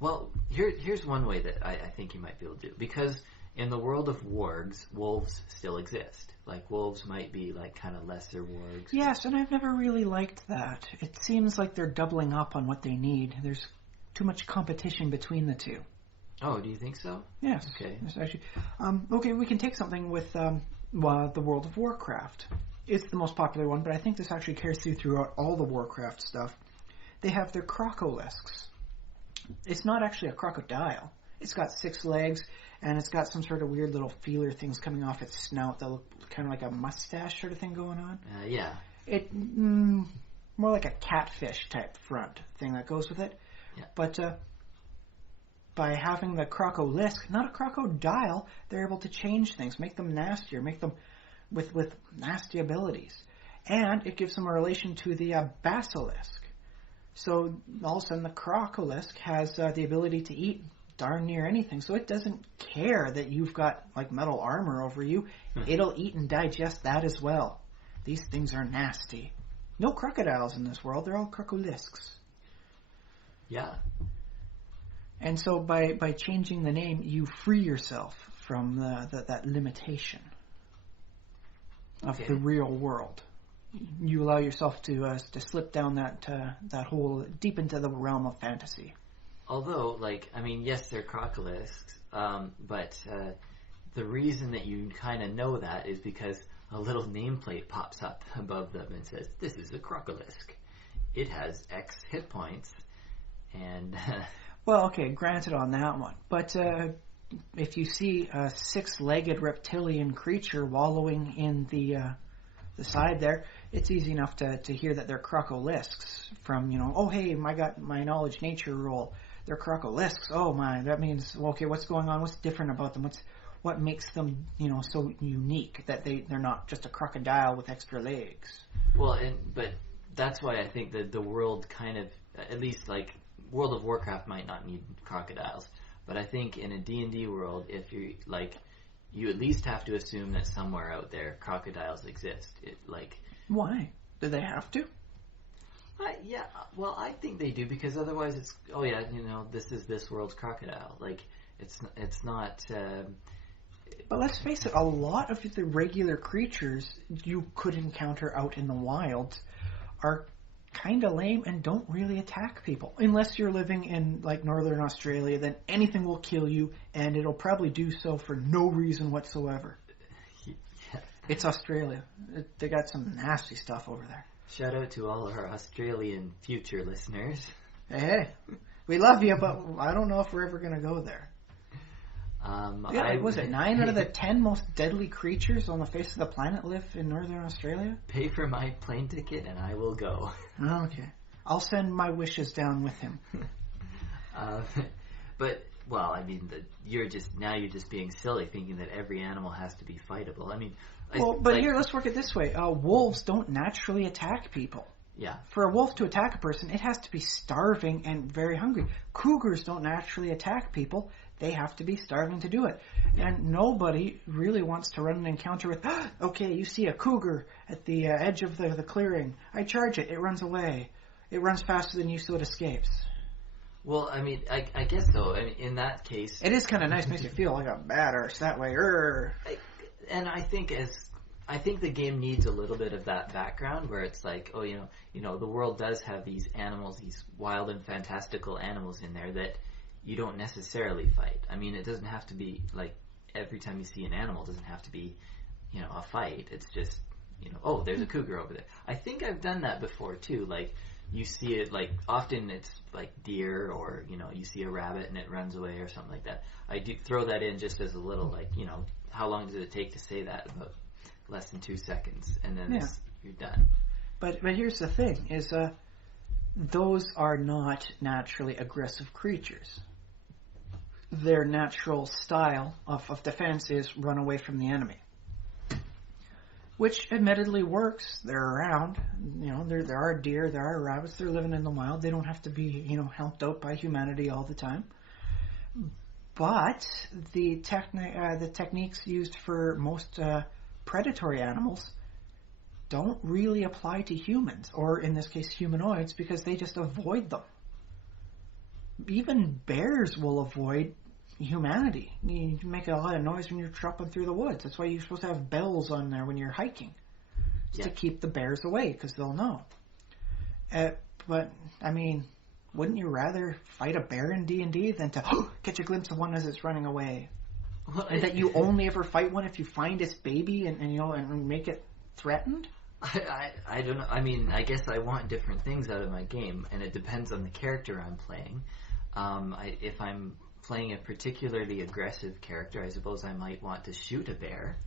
well, here's one way that I think you might be able to do, because in the world of wargs, wolves still exist. Like, wolves might be, like, kind of lesser wargs. Yes, and I've never really liked that. It seems like they're doubling up on what they need. There's too much competition between the two. Oh, do you think so? Yes. Okay. Yes, actually. Okay, we can take something with the World of Warcraft. It's the most popular one, but I think this actually carries throughout all the Warcraft stuff. They have their crocolisks. It's not actually a crocodile. It's got 6 legs, and it's got some sort of weird little feeler things coming off its snout that look kind of like a mustache sort of thing going on. Yeah. It more like a catfish type front thing that goes with it. Yeah. But by having the crocolisk, not a crocodile, they're able to change things, make them nastier, make them with nasty abilities. And it gives them a relation to the basilisk. So all of a sudden the crocolisk has the ability to eat darn near anything. So it doesn't care that you've got like metal armor over you. It'll eat and digest that as well. These things are nasty. No crocodiles in this world. They're all crocolisks. Yeah. And so by changing the name, you free yourself from that limitation of the real world. You allow yourself to slip down that hole deep into the realm of fantasy. Although, like, I mean, yes, they're crocolisks, but the reason that you kind of know that is because a little nameplate pops up above them and says, "This is a crocolisk. It has X hit points," and well, okay, granted on that one, but if you see a 6-legged reptilian creature wallowing in the side there, it's easy enough to hear that they're crocolisks from, oh, hey, I got my knowledge nature roll. They're crocolisks. Oh, my, that means, well, okay, what's going on? What's different about them? What makes them, so unique that they're not just a crocodile with extra legs? Well, but that's why I think that the world kind of, at least, like, World of Warcraft might not need crocodiles, but I think in a D&D world, if you, like, you at least have to assume that somewhere out there crocodiles exist. Why? Do they have to? Yeah, well, I think they do, because otherwise it's, oh yeah, this is this world's crocodile. Like, it's not... But let's face it, a lot of the regular creatures you could encounter out in the wild are kind of lame and don't really attack people. Unless you're living in, like, northern Australia, then anything will kill you, and it'll probably do so for no reason whatsoever. Yeah. It's Australia. They got some nasty stuff over there. Shout out to all our Australian future listeners. Hey, we love you, but I don't know if we're ever going to go there. Was it 9 out of the 10 most deadly creatures on the face of the planet live in northern Australia? Pay for my plane ticket and I will go. Okay. I'll send my wishes down with him. But, well, I mean, you're just being silly, thinking that every animal has to be fightable. I mean... Here, let's work it this way. Wolves don't naturally attack people. Yeah. For a wolf to attack a person, it has to be starving and very hungry. Cougars don't naturally attack people. They have to be starving to do it. And nobody really wants to run an encounter with, okay, you see a cougar at the edge of the clearing. I charge it. It runs away. It runs faster than you, so it escapes. Well, I mean, I guess so. I mean, in that case... It is kind of nice. Makes you feel like a badass that way. And I think the game needs a little bit of that background where it's like, oh, the world does have these animals, these wild and fantastical animals in there that you don't necessarily fight. I mean, it doesn't have to be like every time you see an animal, it doesn't have to be, a fight. It's just, oh, there's a cougar over there. I think I've done that before too. Like, you see it, like, often it's like deer or, you see a rabbit and it runs away or something like that. I do throw that in just as a little, like, how long does it take to say that? About less than 2 seconds, and then you're done. But here's the thing, is those are not naturally aggressive creatures. their natural style of defense is run away from the enemy. Which admittedly works. They're around. There are deer, there are rabbits, they're living in the wild. They don't have to be, helped out by humanity all the time. But the techniques used for most predatory animals don't really apply to humans, or in this case humanoids, because they just avoid them. Even bears will avoid humanity. You make a lot of noise when you're tropping through the woods. That's why you're supposed to have bells on there when you're hiking. To keep the bears away, because they'll know. But, I mean, wouldn't you rather fight a bear in D&D than to catch a glimpse of one as it's running away? Well, and that you only ever fight one if you find its baby and make it threatened? I don't know. I mean, I guess I want different things out of my game, and it depends on the character I'm playing. If I'm playing a particularly aggressive character, I suppose I might want to shoot a bear.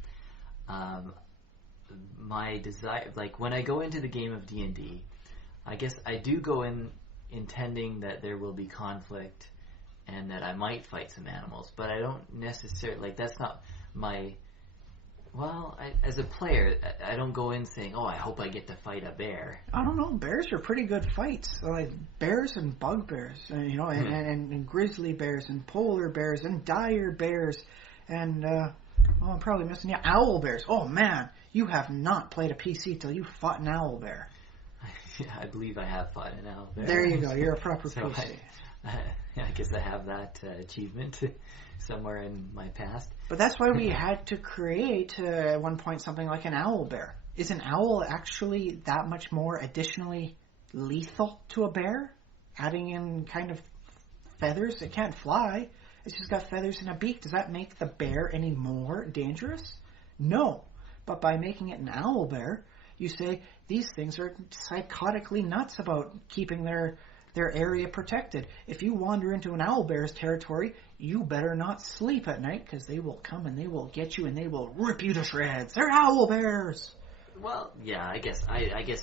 My desire, like when I go into the game of D&D, I guess I do go in intending that there will be conflict and that I might fight some animals, but I don't necessarily, that's not my, as a player, I don't go in saying, I hope I get to fight a bear. I don't know, bears are pretty good fights. Like bears and bugbears, and grizzly bears and polar bears and dire bears and, I'm probably missing owl bears. Oh man, you have not played a PC till you fought an owl bear. Yeah, I believe I have fought an owl bear. There you go, you're a proper PC. I guess I have that achievement somewhere in my past. But that's why we had to create at one point something like an owl bear. Is an owl actually that much more additionally lethal to a bear? Adding in kind of feathers? It can't fly. It's just got feathers and a beak. Does that make the bear any more dangerous? No. But by making it an owl bear, you say these things are psychotically nuts about keeping their area protected. If you wander into an owl bear's territory, you better not sleep at night, because they will come and they will get you and they will rip you to shreds. They're owl bears. Well, yeah, I guess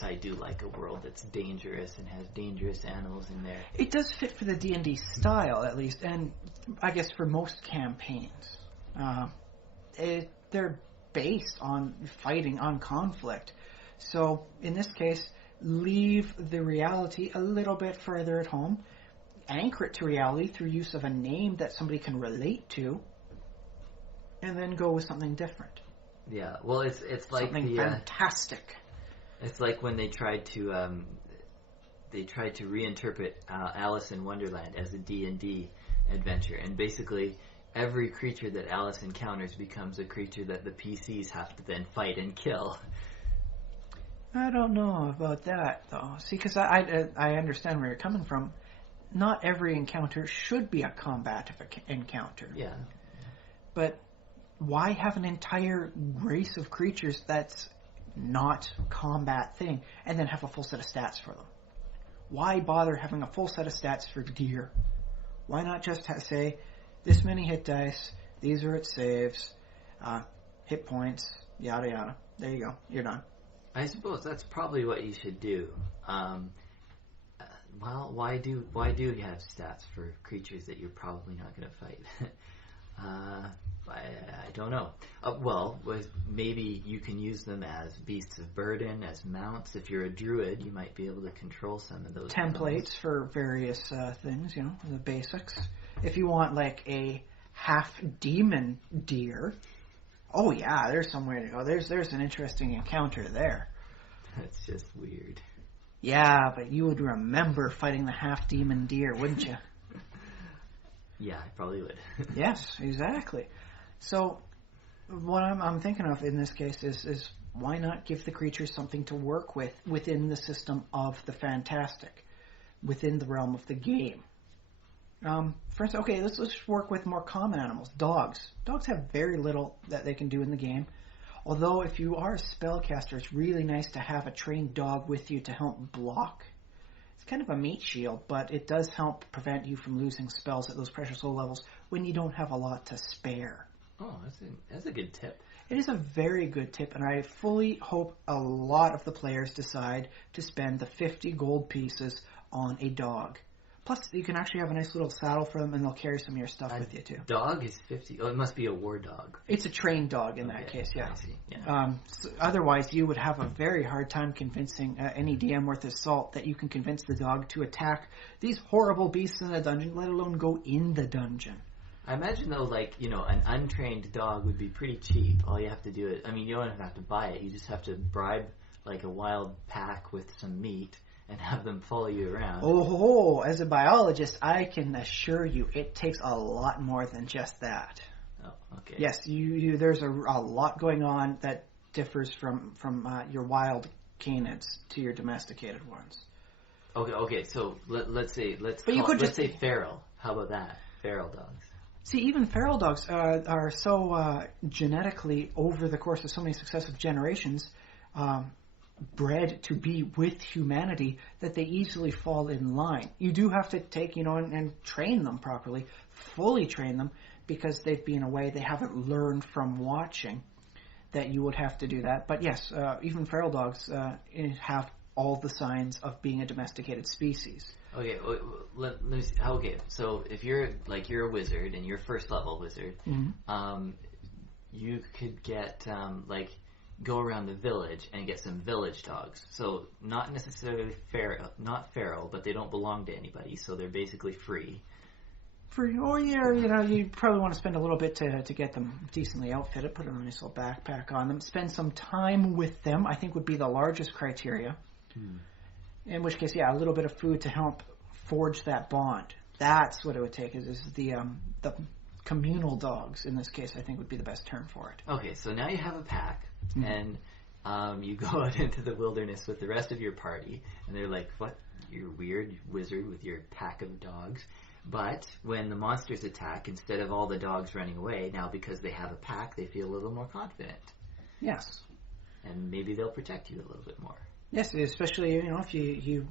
I do like a world that's dangerous and has dangerous animals in there. It does fit for the D&D style, at least, and I guess for most campaigns. They're based on fighting, on conflict. So, in this case, leave the reality a little bit further at home, anchor it to reality through use of a name that somebody can relate to, and then go with something different. Yeah, well, it's like something fantastic. It's like when they tried to reinterpret Alice in Wonderland as a D&D adventure, and basically every creature that Alice encounters becomes a creature that the PCs have to then fight and kill. I don't know about that, though. See, because I understand where you're coming from. Not every encounter should be a combative encounter. Yeah. But why have an entire race of creatures that's not a combat thing and then have a full set of stats for them? Why bother having a full set of stats for deer? Why not just say, this many hit dice, these are its saves, hit points, yada yada. There you go. You're done. I suppose that's probably what you should do. Why do you have stats for creatures that you're probably not going to fight? I don't know. Maybe you can use them as beasts of burden, as mounts. If you're a druid, you might be able to control some of those templates animals. For various things, the basics. If you want like a half demon deer, oh yeah, there's somewhere to go. There's an interesting encounter there. That's just weird. Yeah, but you would remember fighting the half demon deer, wouldn't you? Yeah, I probably would. Yes, exactly. So, what I'm thinking of in this case is why not give the creatures something to work with within the system of the fantastic, within the realm of the game. For instance, okay, let's work with more common animals. Dogs. Dogs have very little that they can do in the game. Although, if you are a spellcaster, it's really nice to have a trained dog with you to help block. It's kind of a meat shield, but it does help prevent you from losing spells at those pressure soul levels when you don't have a lot to spare. Oh, that's a good tip. It is a very good tip, and I fully hope a lot of the players decide to spend the 50 gold pieces on a dog. Plus, you can actually have a nice little saddle for them, and they'll carry some of your stuff with you, too. Dog is 50. Oh, it must be a war dog. It's a trained dog in that case, yeah. I see. Yeah. So otherwise, you would have a very hard time convincing any DM worth his salt that you can convince the dog to attack these horrible beasts in the dungeon, let alone go in the dungeon. I imagine, though, like, an untrained dog would be pretty cheap. All you have to do is, you don't have to buy it. You just have to bribe, like, a wild pack with some meat and have them follow you around. Oh, as a biologist, I can assure you it takes a lot more than just that. Oh, okay. Yes, there's a lot going on that differs from your wild canids to your domesticated ones. Okay. So let's say feral. How about that? Feral dogs. See, even feral dogs are so genetically, over the course of so many successive generations, bred to be with humanity that they easily fall in line. You do have to take, and train them properly, fully train them, because they've been away. They haven't learned from watching that you would have to do that. But yes, even feral dogs have all the signs of being a domesticated species. Okay, let me see. Okay, so if you're a wizard and you're first level wizard, you could get go around the village and get some village dogs. So not necessarily feral, but they don't belong to anybody, so they're basically free. Free, or you probably want to spend a little bit to get them decently outfitted, put a nice little backpack on them, spend some time with them, I think would be the largest criteria. In which case, a little bit of food to help forge that bond. That's what it would take, is the communal dogs, in this case, I think would be the best term for it. Okay, so now you have a pack, and you go out into the wilderness with the rest of your party, and they're like, what? You're weird wizard with your pack of dogs. But when the monsters attack, instead of all the dogs running away, now because they have a pack, they feel a little more confident. Yes. And maybe they'll protect you a little bit more. Yes, especially, if you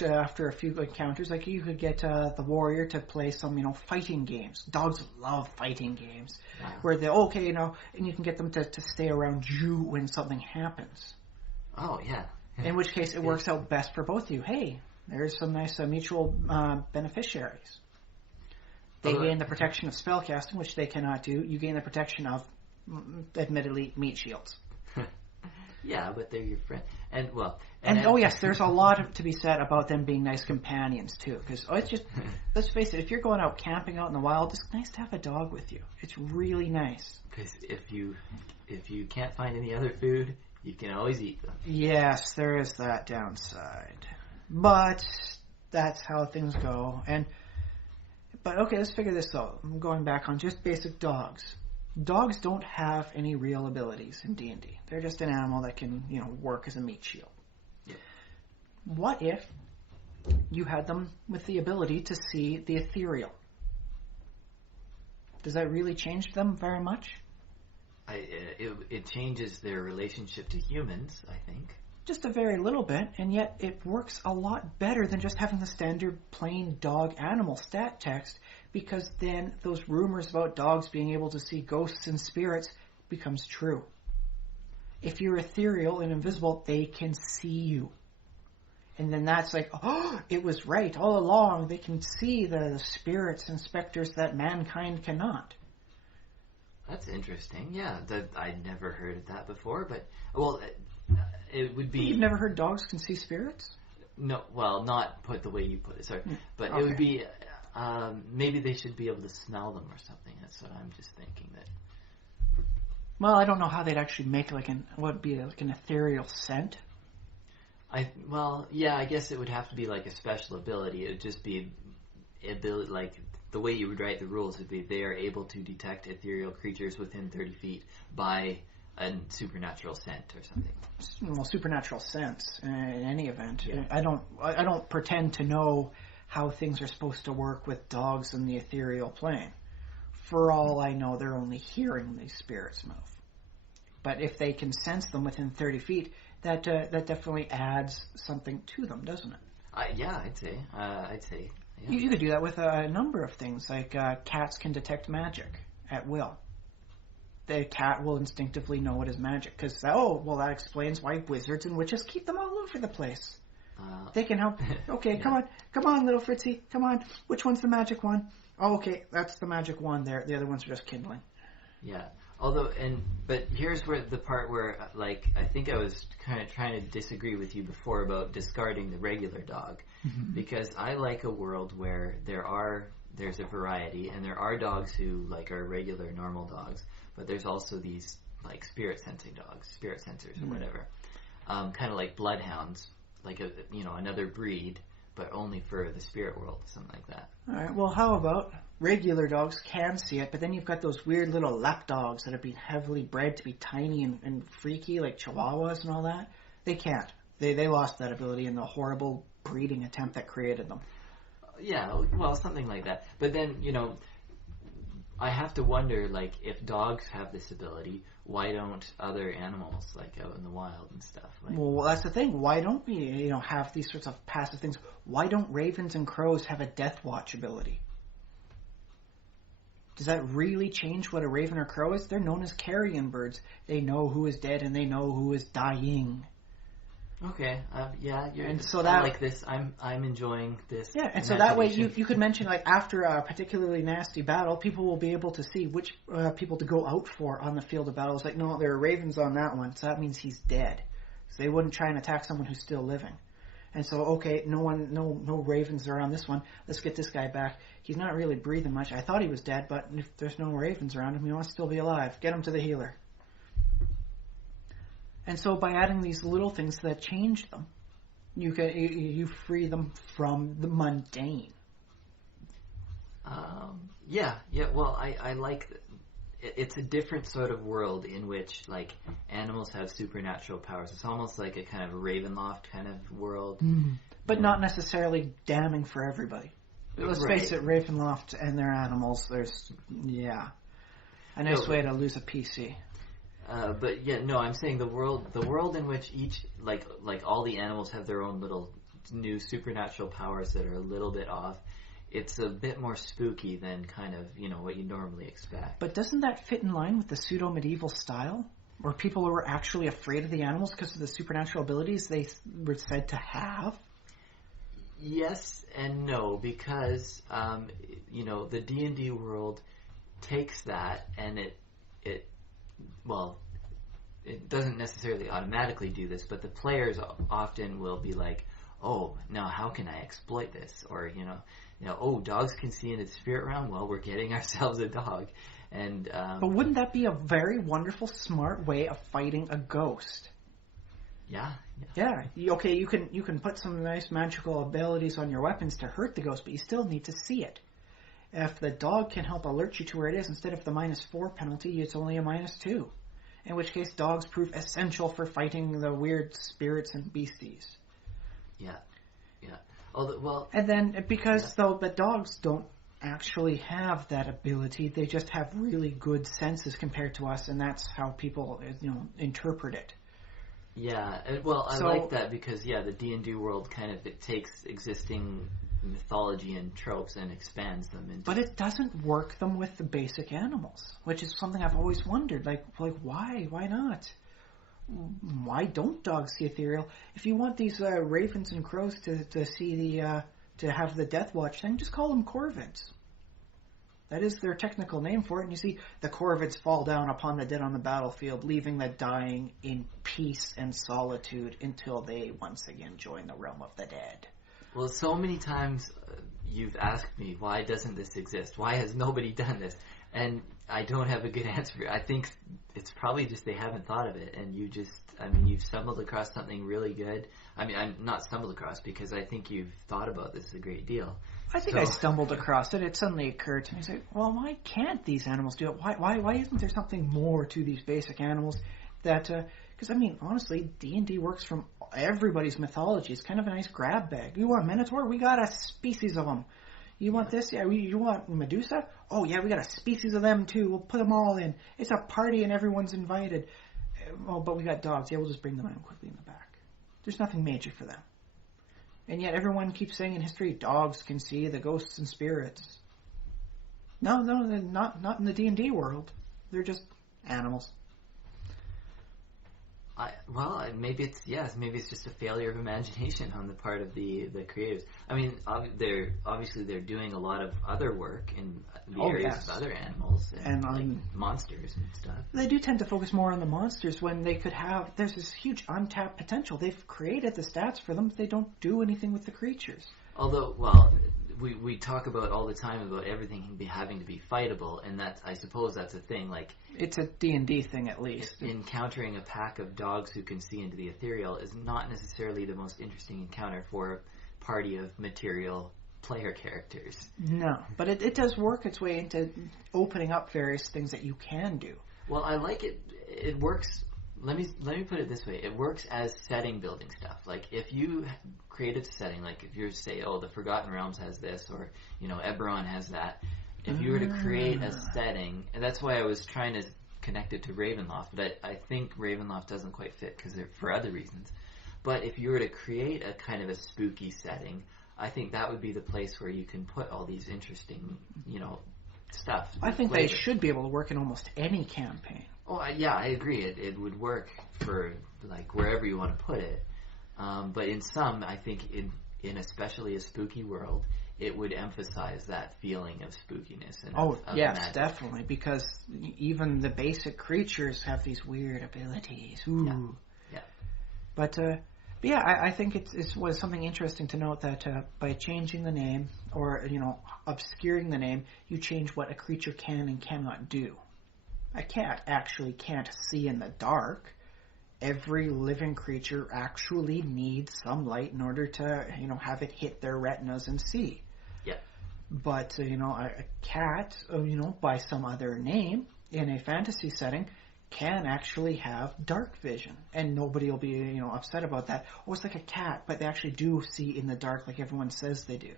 after a few encounters, like you could get the warrior to play some, fighting games. Dogs love fighting games. Wow. Where they're and you can get them to stay around you when something happens. Oh, yeah. In which case, it works out best for both of you. Hey, there's some nice mutual beneficiaries. They gain the protection of spellcasting, which they cannot do. You gain the protection of, admittedly, meat shields. Yeah, but they're your friend. And yes, there's a lot to be said about them being nice companions, too. Because it's just, let's face it, if you're going out camping out in the wild, it's nice to have a dog with you. It's really nice. Because if you can't find any other food, you can always eat them. Yes, there is that downside. But that's how things go. But okay, let's figure this out. I'm going back on just basic dogs. Dogs don't have any real abilities in D&D. They're just an animal that can, work as a meat shield. Yeah. What if you had them with the ability to see the ethereal? Does that really change them very much? It changes their relationship to humans, I think. Just a very little bit, and yet it works a lot better than just having the standard plain dog animal stat text, because then those rumors about dogs being able to see ghosts and spirits becomes true. If you're ethereal and invisible, they can see you. And then that's like, oh, it was right all along. They can see the spirits and specters that mankind cannot. That's interesting. Yeah, I'd never heard of that before, but, it would be... You've never heard dogs can see spirits? No, well, not put the way you put it, sorry. But okay. It would be, maybe they should be able to smell them or something. That's what I'm just thinking. That. Well, I don't know how they'd actually make an ethereal scent. I guess it would have to be like a special ability. It would just be ability, like the way you would write the rules would be they are able to detect ethereal creatures within 30 feet by a supernatural scent or something. Well, supernatural sense in any event. Yeah. I don't pretend to know how things are supposed to work with dogs in the ethereal plane. For all I know, they're only hearing these spirits move. But if they can sense them within 30 feet, that definitely adds something to them, doesn't it? I'd say. Yeah. You could do that with a number of things, like cats can detect magic at will. The cat will instinctively know it is magic, because, that explains why wizards and witches keep them all over the place. They can help. Okay, Yeah. come on, little Fritzy, come on. Which one's the magic one? Oh, okay, that's the magic one there. The other ones are just kindling. Yeah. But here's where the part where, like, I think I was kind of trying to disagree with you before about discarding the regular dog, because I like a world where there's a variety, and there are dogs who like are regular normal dogs, but there's also these like spirit sensing dogs, spirit sensors or whatever, kind of like bloodhounds, like another breed, but only for the spirit world, something like that. All right. Well, how about regular dogs can see it, but then you've got those weird little lap dogs that have been heavily bred to be tiny and freaky, like Chihuahuas and all that. They can't. They lost that ability in the horrible breeding attempt that created them. Yeah, well, something like that. But then, I have to wonder, like, if dogs have this ability, why don't other animals, like, out in the wild and stuff? Like, Well, that's the thing. Why don't we, have these sorts of passive things? Why don't ravens and crows have a death watch ability? Does that really change what a raven or crow is? They're known as carrion birds. They know who is dead and they know who is dying. okay, yeah, I like this. I'm enjoying this. Yeah, and so that way you could mention, like, after a particularly nasty battle, people will be able to see which people to go out for on the field of battle. It's like, no, there are ravens on that one, so that means he's dead. So they wouldn't try and attack someone who's still living. And so, okay, no ravens are on this one. Let's get this guy back. He's not really breathing much. I thought he was dead, but if there's no ravens around him, he must still be alive. Get him to the healer. And so by adding these little things that change them, you free them from the mundane. Yeah. Well, I like. It's a different sort of world in which, like, animals have supernatural powers. It's almost like a kind of Ravenloft kind of world. But not necessarily damning for everybody. Let's face it, Ravenloft and their animals, there's, a nice way to lose a PC. But yeah, no, I'm saying the world in which each, like all the animals have their own little new supernatural powers that are a little bit off. It's a bit more spooky than kind of, what you normally expect. But doesn't that fit in line with the pseudo-medieval style? Where people were actually afraid of the animals because of the supernatural abilities they were said to have? Yes and no, because, the D&D world takes that and it doesn't necessarily automatically do this, but the players often will be like, oh, now how can I exploit this? Or, oh, dogs can see in the spirit realm? Well, we're getting ourselves a dog. And but wouldn't that be a very wonderful, smart way of fighting a ghost? Yeah. Yeah. Okay, you can put some nice magical abilities on your weapons to hurt the ghost, but you still need to see it. If the dog can help alert you to where it is, instead of the -4 penalty, it's only a -2. In which case, dogs prove essential for fighting the weird spirits and beasties. Yeah. Well, and then because though the dogs don't actually have that ability, they just have really good senses compared to us, and that's how people interpret it. Yeah, well, I like that because the D&D world kind of, it takes existing mythology and tropes and expands them into. But it doesn't work them with the basic animals, which is something I've always wondered. Like why not? Why don't dogs see ethereal? If you want these ravens and crows to see to have the death watch thing, just call them corvids. That is their technical name for it. And you see the corvids fall down upon the dead on the battlefield, leaving the dying in peace and solitude until they once again join the realm of the dead. Well, so many times you've asked me, why doesn't this exist? Why has nobody done this? And I don't have a good answer. I think it's probably just they haven't thought of it, and you've stumbled across something really good. I mean, I'm not stumbled across because I think you've thought about this a great deal. I think I stumbled across it. It suddenly occurred to me. It's like, well, why can't these animals do it? Why isn't there something more to these basic animals that... Because, honestly, D&D works from everybody's mythology. It's kind of a nice grab bag. You want Minotaur? We got a species of them. You want this? Yeah. You want Medusa? Oh, yeah, we got a species of them, too. We'll put them all in. It's a party and everyone's invited. Oh, but we got dogs. Yeah, we'll just bring them in quickly in the back. There's nothing major for them. And yet everyone keeps saying in history, dogs can see the ghosts and spirits. No, not in the D&D world. They're just animals. Maybe it's just a failure of imagination on the part of the creators. I mean, they're doing a lot of other work in the areas of other animals and like monsters and stuff. They do tend to focus more on the monsters when they could have. There's this huge untapped potential. They've created the stats for them, but they don't do anything with the creatures. Although, we talk about all the time about everything having to be fightable, and I suppose that's a thing. Like, it's a D&D thing, at least. Encountering a pack of dogs who can see into the ethereal is not necessarily the most interesting encounter for a party of material player characters. No, but it does work its way into opening up various things that you can do. Well, I like it. It works. Let me put it this way. It works as setting building stuff. Like, if you created a setting, like if you say, the Forgotten Realms has this, or, Eberron has that. If you were to create a setting, and that's why I was trying to connect it to Ravenloft, but I think Ravenloft doesn't quite fit for other reasons. But if you were to create a kind of a spooky setting, I think that would be the place where you can put all these interesting, stuff. I think they should be able to work in almost any campaign. Oh, yeah, I agree. It would work for, like, wherever you want to put it. But in some, I think in especially a spooky world, it would emphasize that feeling of spookiness. And of yes, magic. Definitely, because even the basic creatures have these weird abilities. Ooh. Yeah. But I think it was something interesting to note that by changing the name, or, obscuring the name, you change what a creature can and cannot do. A cat actually can't see in the dark. Every living creature actually needs some light in order to, have it hit their retinas and see. Yeah. But, a cat, by some other name, in a fantasy setting, can actually have dark vision. And nobody will be, upset about that. Oh, it's like a cat, but they actually do see in the dark like everyone says they do.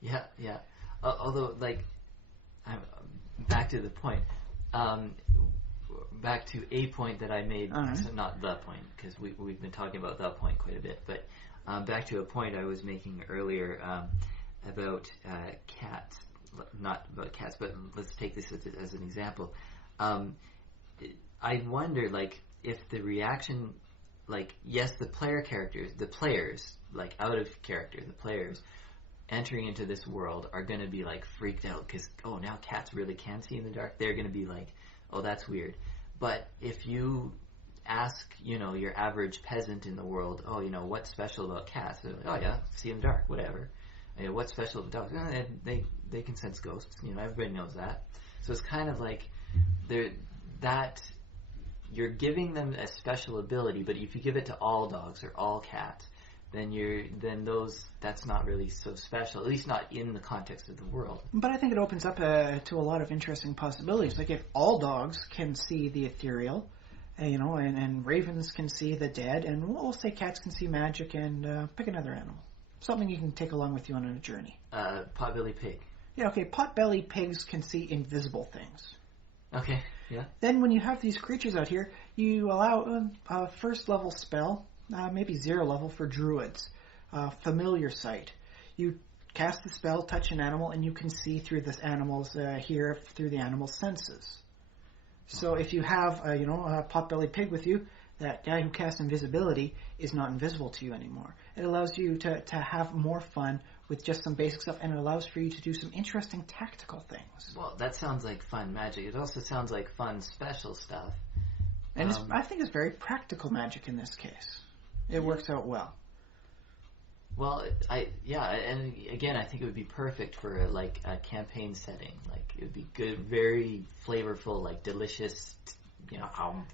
Yeah, yeah. Although, like, back to the point. Back to a point that I made, so not the point, because we've been talking about the point quite a bit, but back to a point I was making earlier about cats, not about cats, but let's take this as an example. I wonder, like, if the reaction, like, yes, the players, like, out of character, the players entering into this world are going to be, like, freaked out because, now cats really can see in the dark. They're going to be like, that's weird. But if you ask, your average peasant in the world, what's special about cats? They're like, yeah, see in the dark, whatever. What's special about dogs? They can sense ghosts. Everybody knows that. So it's kind of like you're giving them a special ability, but if you give it to all dogs or all cats, then that's not really so special, at least not in the context of the world. But I think it opens up to a lot of interesting possibilities. Like, if all dogs can see the ethereal, and ravens can see the dead, and we'll say cats can see magic, and pick another animal. Something you can take along with you on a journey. Potbelly pig. Yeah, okay, potbelly pigs can see invisible things. Okay, yeah. Then when you have these creatures out here, you allow a first level spell, maybe 0 level for druids, familiar sight. You cast the spell, touch an animal, and you can see through this animal's hear through the animal's senses. So if you have a potbelly pig with you, that guy who casts invisibility is not invisible to you anymore. It allows you to have more fun with just some basic stuff, and it allows for you to do some interesting tactical things. Well, that sounds like fun magic. It also sounds like fun special stuff. And I think it's very practical magic in this case. It works out well. Well, and again, I think it would be perfect for a campaign setting. Like, it would be good, very flavorful, like delicious,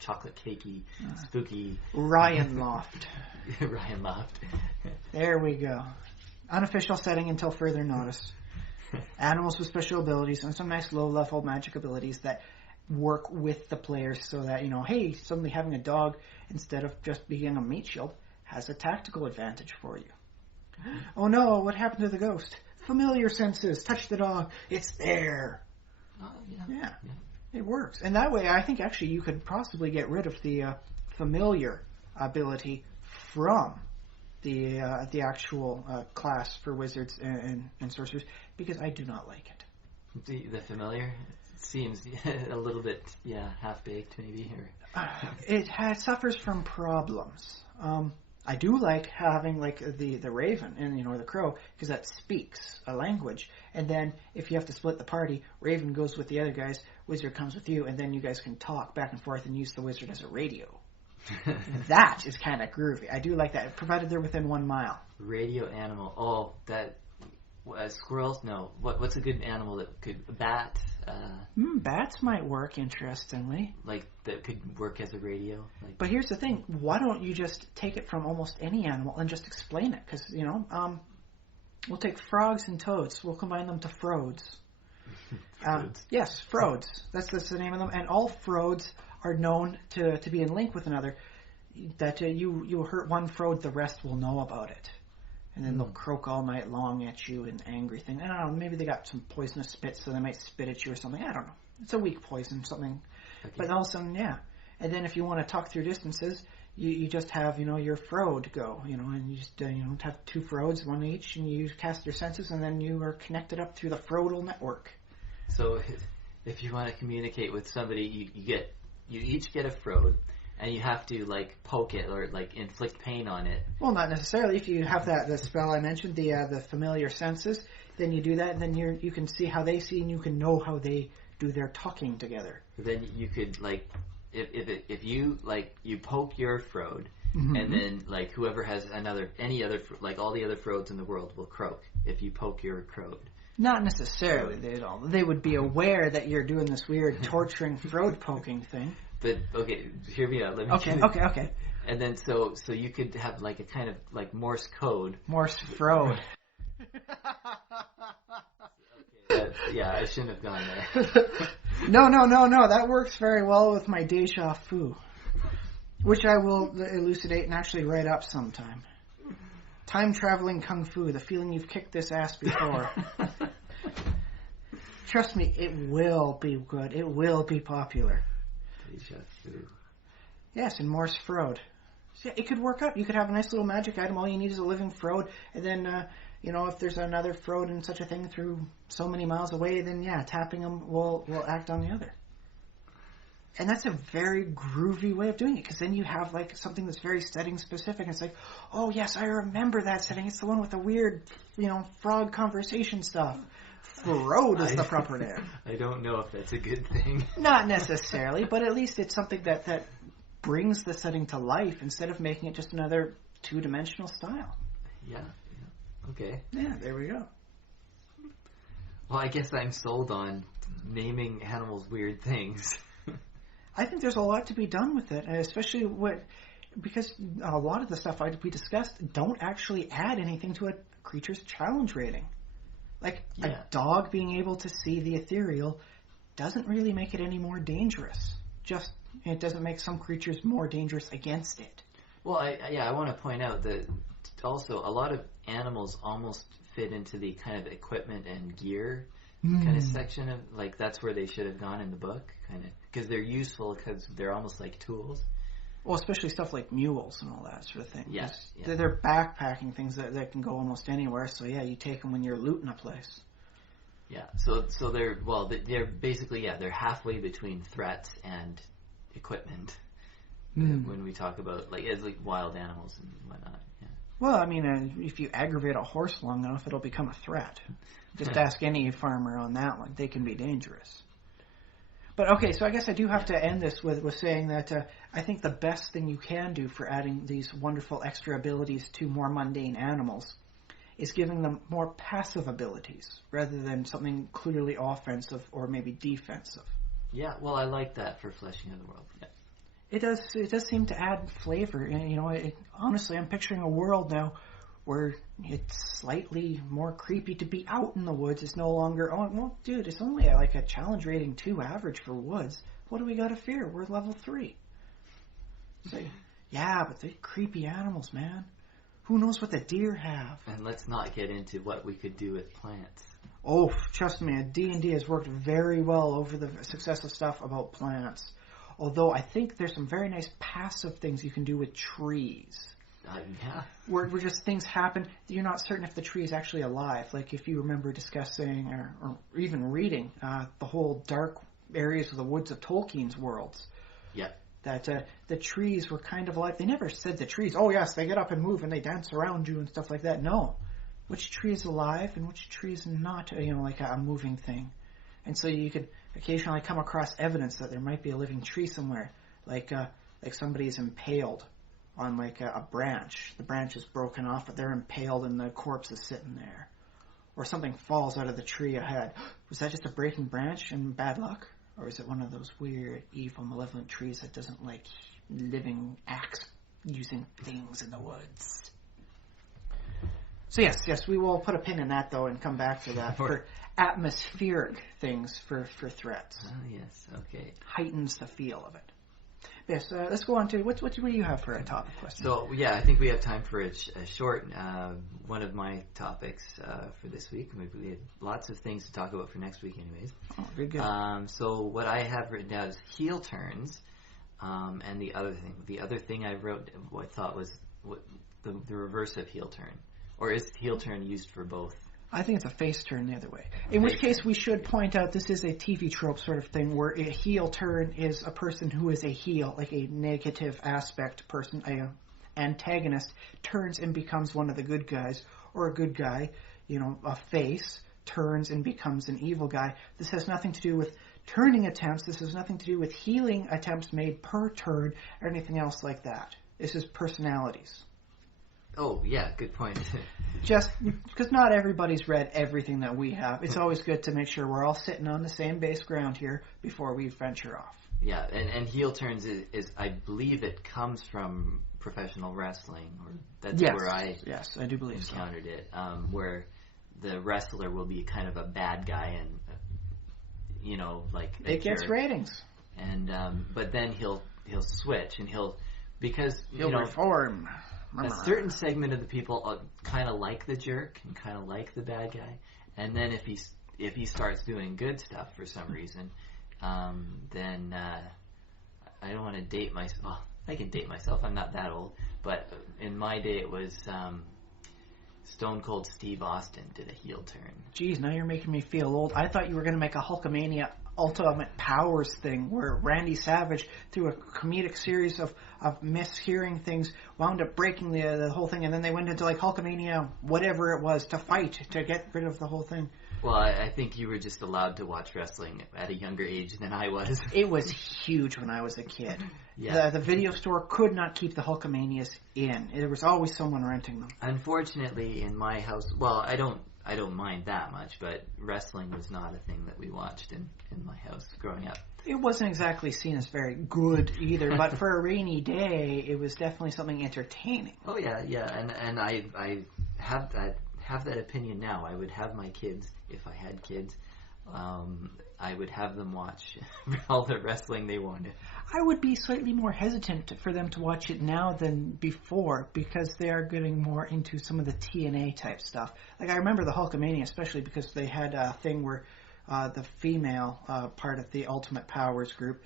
chocolate cakey, spooky. Ryan Loft. Ryan Loft. There we go. Unofficial setting until further notice. Animals with special abilities and some nice low-level magic abilities that work with the players so that, hey, suddenly having a dog instead of just being a meat shield has a tactical advantage for you. Oh no, what happened to the ghost? Familiar senses. Touch the dog. It's there. Yeah. It works. And that way, I think actually you could possibly get rid of the familiar ability from the actual class for wizards and sorcerers, because I do not like it. The familiar? seems a little bit, half-baked maybe. It suffers from problems. I do like having like the raven and the crow, because that speaks a language. And then if you have to split the party, raven goes with the other guys, wizard comes with you, and then you guys can talk back and forth and use the wizard as a radio. That is kind of groovy. I do like that, provided they're within 1 mile. Radio animal. Oh, that squirrels? No. What's a good animal that could a bat? Bats might work, interestingly. Like that could work as a radio. But here's the thing: why don't you just take it from almost any animal and just explain it? Because we'll take frogs and toads. We'll combine them to Froads. Yes, Froads. That's the name of them. And all Froads are known to be in link with another. That you hurt one Froad, the rest will know about it. And then they'll croak all night long at you, an angry thing. I don't know, maybe they got some poisonous spit, so they might spit at you or something. I don't know. It's a weak poison, something. Okay. But all of a sudden, And then if you want to talk through distances, you just have, your Froad go, and you just, have 2 Froads, one each, and you cast your senses, and then you are connected up through the Froadal network. So if you want to communicate with somebody, you each get a Froad, and you have to, poke it or, inflict pain on it. Well, not necessarily. If you have the spell I mentioned, the familiar senses, then you do that, and then you can see how they see, and you can know how they do their talking together. Then you could, if you, you poke your Froad, mm-hmm. and then, whoever has any other, all the other Froads in the world will croak if you poke your Froad. Not necessarily. They would be aware that you're doing this weird torturing Froad poking thing. But, okay, hear me out. Let me Okay. And then, so you could have, a kind of, Morse code. Morse Froad. Okay, I shouldn't have gone there. No. That works very well with my déjà vu, which I will elucidate and actually write up sometime. Time-traveling kung fu, the feeling you've kicked this ass before. Trust me, it will be good. It will be popular. Yes, in Morse Froad. So, it could work out. You could have a nice little magic item. All you need is a living Froad. And then, if there's another Froad and such a thing through so many miles away, then, tapping them will act on the other. And that's a very groovy way of doing it, because then you have, something that's very setting-specific. It's like, oh, yes, I remember that setting. It's the one with the weird, frog conversation stuff. Froad is the proper name. I don't know if that's a good thing. Not necessarily, but at least it's something that brings the setting to life instead of making it just another 2-dimensional style. Yeah. Okay. Yeah, there we go. Well, I guess I'm sold on naming animals weird things. I think there's a lot to be done with it, and especially because a lot of the stuff we discussed don't actually add anything to a creature's challenge rating. A dog being able to see the ethereal doesn't really make it any more dangerous. Just, it doesn't make some creatures more dangerous against it. Well, I want to point out that also a lot of animals almost fit into the kind of equipment and gear kind of section of, that's where they should have gone in the book, kind of, because they're useful because they're almost like tools. Well, especially stuff like mules and all that sort of thing. Yes. They're backpacking things that can go almost anywhere. So you take them when you're looting a place. Yeah. So they're basically they're halfway between threats and equipment when we talk about as wild animals and whatnot. Yeah. Well, I mean, if you aggravate a horse long enough, it'll become a threat. Just ask any farmer on that one. They can be dangerous. But okay, so I guess I do have to end this with saying that I think the best thing you can do for adding these wonderful extra abilities to more mundane animals is giving them more passive abilities rather than something clearly offensive or maybe defensive. Yeah, well, I like that for Fleshing of the World. Yeah. It does seem to add flavor. And, honestly, I'm picturing a world now where it's slightly more creepy to be out in the woods. It's no longer, dude, it's only a challenge rating 2 average for woods. What do we got to fear? We're level 3. So, but they're creepy animals, man. Who knows what the deer have? And let's not get into what we could do with plants. Oh, trust me, D&D has worked very well over the success of stuff about plants. Although I think there's some very nice passive things you can do with trees. Where just things happen, you're not certain if the tree is actually alive. Like if you remember discussing or even reading the whole dark areas of the woods of Tolkien's worlds. Yeah. That the trees were kind of alive. They never said the trees, oh yes, they get up and move and they dance around you and stuff like that. No. Which tree is alive and which tree is not, like a moving thing. And so you could occasionally come across evidence that there might be a living tree somewhere. Like somebody is impaled on like a branch. The branch is broken off, but they're impaled and the corpse is sitting there. Or something falls out of the tree ahead. Was that just a breaking branch and bad luck? Or is it one of those weird, evil, malevolent trees that doesn't like living axe-using things in the woods? So yes, we will put a pin in that, though, and come back to that for atmospheric things for threats. Oh, yes, okay. Heightens the feel of it. Yes, let's go on to, what do you have for a topic question? So, yeah, I think we have time for a short, one of my topics for this week. We had lots of things to talk about for next week anyways. Oh, very good. So what I have written down is heel turns, and the other thing I wrote, what I thought was the reverse of heel turn. Or is heel turn used for both? I think it's a face turn the other way. In which case, we should point out this is a TV trope sort of thing where a heel turn is a person who is a heel, like a negative aspect person, a antagonist, turns and becomes one of the good guys, or a good guy, a face, turns and becomes an evil guy. This has nothing to do with turning attempts. This has nothing to do with healing attempts made per turn or anything else like that. This is personalities. Oh, yeah, good point. Just because not everybody's read everything that we have. It's always good to make sure we're all sitting on the same base ground here before we venture off. Yeah, and heel turns is I believe it comes from professional wrestling. Or that's where I do believe encountered it, where the wrestler will be kind of a bad guy and, like... It gets ratings. And, but then he'll switch and he'll reform. A certain segment of the people kind of like the jerk and kind of like the bad guy, and then if he starts doing good stuff for some reason, then I don't want to date myself. Well, I can date myself. I'm not that old, but in my day it was Stone Cold Steve Austin did a heel turn. Geez, now you're making me feel old. I thought you were going to make a Hulkamania Ultimate Powers thing where Randy Savage, through a comedic series of mishearing things, wound up breaking the whole thing, and then they went into like Hulkamania, whatever it was, to fight, to get rid of the whole thing. Well, I think you were just allowed to watch wrestling at a younger age than I was. It was huge when I was a kid. Yeah. The video store could not keep the Hulkamanias in. There was always someone renting them. Unfortunately, in my house, well, I don't mind that much, but wrestling was not a thing that we watched in my house growing up. It wasn't exactly seen as very good either, but for a rainy day, it was definitely something entertaining. Oh yeah, and I have that opinion now. I would have my kids, if I had kids, I would have them watch all the wrestling they wanted. I would be slightly more hesitant for them to watch it now than before because they are getting more into some of the TNA type stuff. Like I remember the Hulkamania, especially because they had a thing where the female part of the Ultimate Powers group,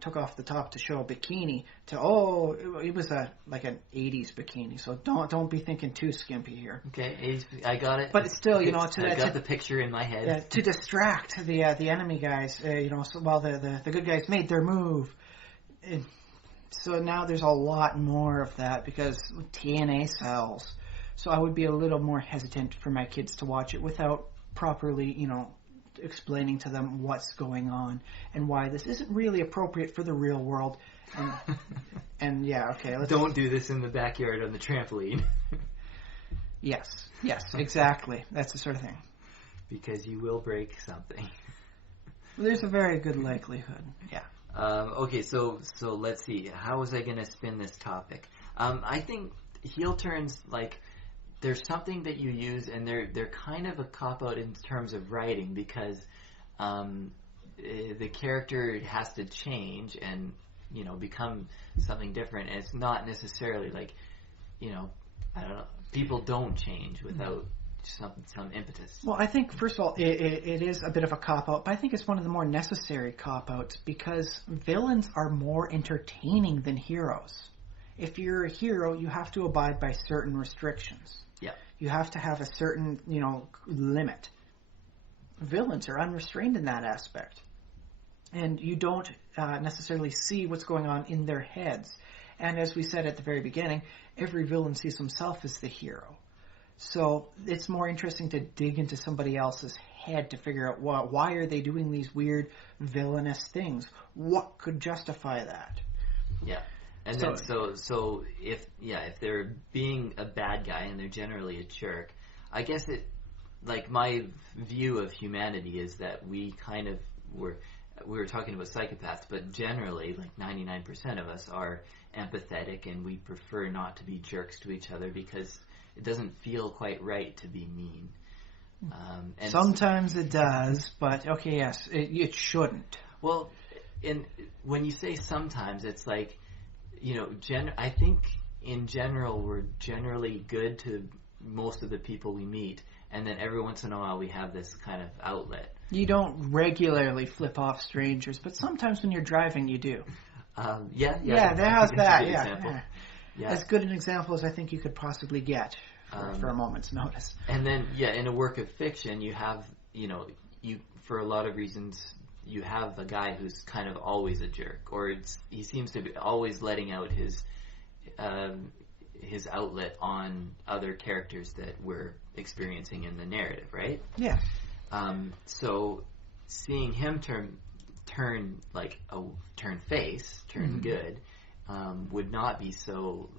took off the top to show a bikini. It was like an 80s bikini. So don't be thinking too skimpy here. Okay, I got it. But it's still, I got the picture in my head. To distract the enemy guys, so while the good guys made their move. So now there's a lot more of that because TNA sells. So I would be a little more hesitant for my kids to watch it without properly, explaining to them what's going on and why this isn't really appropriate for the real world. And yeah, okay. Don't do this in the backyard on the trampoline. Yes, exactly. That's the sort of thing. Because you will break something. There's a very good likelihood. Yeah. Okay, so let's see. How was I going to spin this topic? I think heel turns, there's something that you use, and they're kind of a cop-out in terms of writing because the character has to change and, become something different. And it's not necessarily I don't know, people don't change without some impetus. Well, I think, first of all, it is a bit of a cop-out, but I think it's one of the more necessary cop-outs because villains are more entertaining than heroes. If you're a hero, you have to abide by certain restrictions. Yeah. You have to have a certain, limit. Villains are unrestrained in that aspect. and you don't necessarily see what's going on in their heads. And as we said at the very beginning, every villain sees himself as the hero. So it's more interesting to dig into somebody else's head to figure out why are they doing these weird villainous things? What could justify that? Yeah. And so if they're being a bad guy and they're generally a jerk, I guess my view of humanity is that we kind of we were talking about psychopaths, but generally, 99% of us are empathetic, and we prefer not to be jerks to each other because it doesn't feel quite right to be mean. And sometimes it does, but okay, yes, it shouldn't. Well, when you say sometimes, it's like, I think in general we're generally good to most of the people we meet, and then every once in a while we have this kind of outlet. You don't regularly flip off strangers, but sometimes when you're driving you do. Yeah, there's that. Yeah. As good an example as I think you could possibly get for a moment's notice. And then, in a work of fiction, you have, for a lot of reasons, you have a guy who's kind of always a jerk, or he seems to be always letting out his outlet on other characters that we're experiencing in the narrative, right? Yeah. So seeing him turn good, would not be so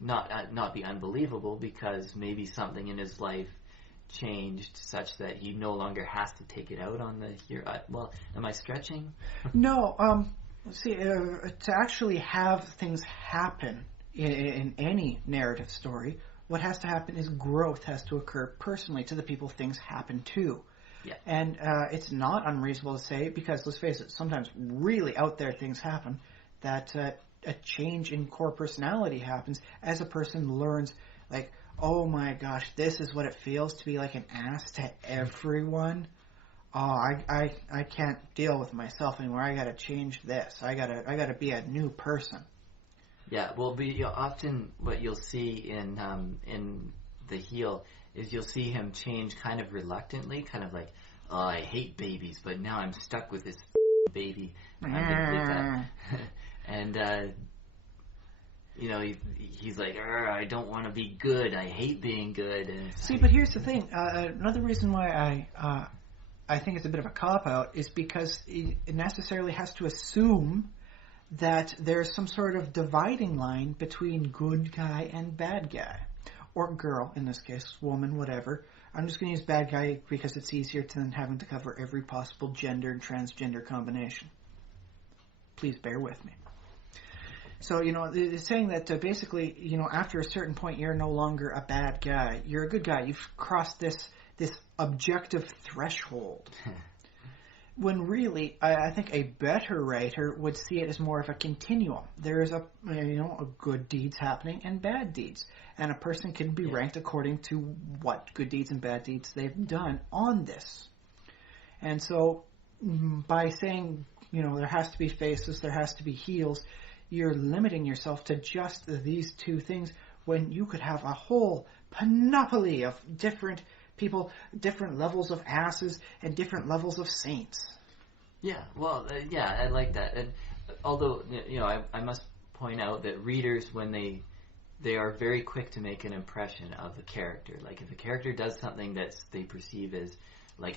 not be unbelievable, because maybe something in his life changed such that he no longer has to take it out on the hero. Well, am I stretching? No. See, to actually have things happen in any narrative story, what has to happen is growth has to occur personally to the people things happen to. Yeah. And it's not unreasonable to say, because let's face it, sometimes really out there things happen, that a change in core personality happens as a person learns, oh my gosh, this is what it feels to be like an ass to everyone. Oh, I can't deal with myself anymore. I gotta change this. I gotta be a new person. Yeah, well, often what you'll see in the heel is you'll see him change kind of reluctantly, kind of like, oh, I hate babies, but now I'm stuck with this baby. And he's like, I don't want to be good. I hate being good. And see, but here's the thing. Another reason why I think it's a bit of a cop-out is because it necessarily has to assume that there's some sort of dividing line between good guy and bad guy. Or girl, in this case, woman, whatever. I'm just going to use bad guy because it's easier than having to cover every possible gender and transgender combination. Please bear with me. So, it's saying that basically, after a certain point, you're no longer a bad guy. You're a good guy. You've crossed this objective threshold. When really, I think a better writer would see it as more of a continuum. There is a good deeds happening and bad deeds. And a person can be ranked according to what good deeds and bad deeds they've done on this. And so, by saying, there has to be faces, there has to be heels, you're limiting yourself to just these two things when you could have a whole panoply of different people, different levels of asses, and different levels of saints. Yeah, well, I like that. And although, I must point out that readers, when they are very quick to make an impression of a character. Like, if a character does something that they perceive as,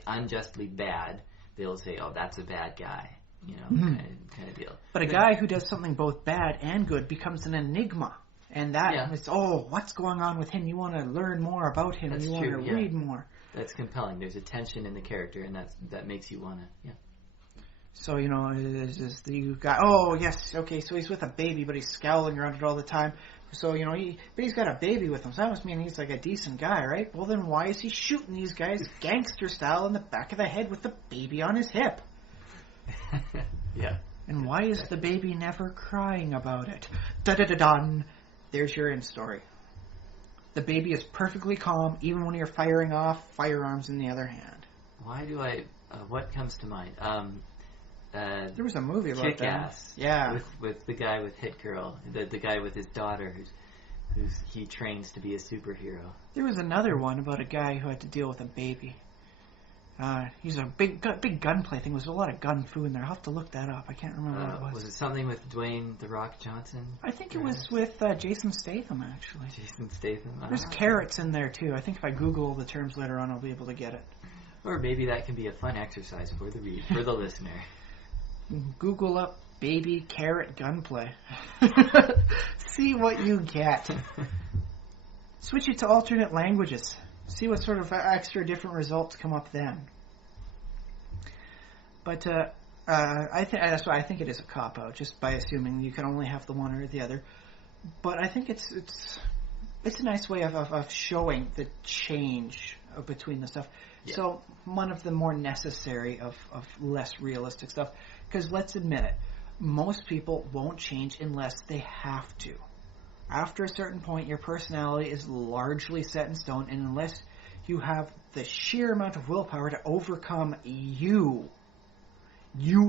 unjustly bad, they'll say, oh, that's a bad guy, kind of deal. But a guy who does something both bad and good becomes an enigma. And that is, what's going on with him? You want to learn more about him. That's you want to read more. That's compelling. There's a tension in the character, and that makes you want to, So, is the guy, oh, yes, okay, so he's with a baby, but he's scowling around it all the time. So, but he's got a baby with him, so that must mean he's like a decent guy, right? Well, then why is he shooting these guys gangster style in the back of the head with the baby on his hip? Yeah. And why is the baby never crying about it? Da-da-da-dun. There's your end story. The baby is perfectly calm, even when you're firing off firearms in the other hand. Why do what comes to mind? There was a movie about Kick-Ass, that. Yeah. With the guy with Hit Girl, the guy with his daughter who's he trains to be a superhero. There was another one about a guy who had to deal with a baby. He's a big gunplay thing. There's a lot of gun fu in there. I'll have to look that up. I can't remember what it was. Was it something with Dwayne "The Rock" Johnson? I think it was with Jason Statham, actually. Jason Statham. There's carrots in there too. I think if I Google the terms later on, I'll be able to get it. Or maybe that can be a fun exercise for the listener. Google up baby carrot gunplay. See what you get. Switch it to alternate languages. See what sort of extra different results come up then. But that's why I think it is a cop-out, just by assuming you can only have the one or the other. But I think it's a nice way of showing the change between the stuff. Yeah. So one of the more necessary of less realistic stuff. Because let's admit it, most people won't change unless they have to. After a certain point, your personality is largely set in stone, and unless you have the sheer amount of willpower to overcome you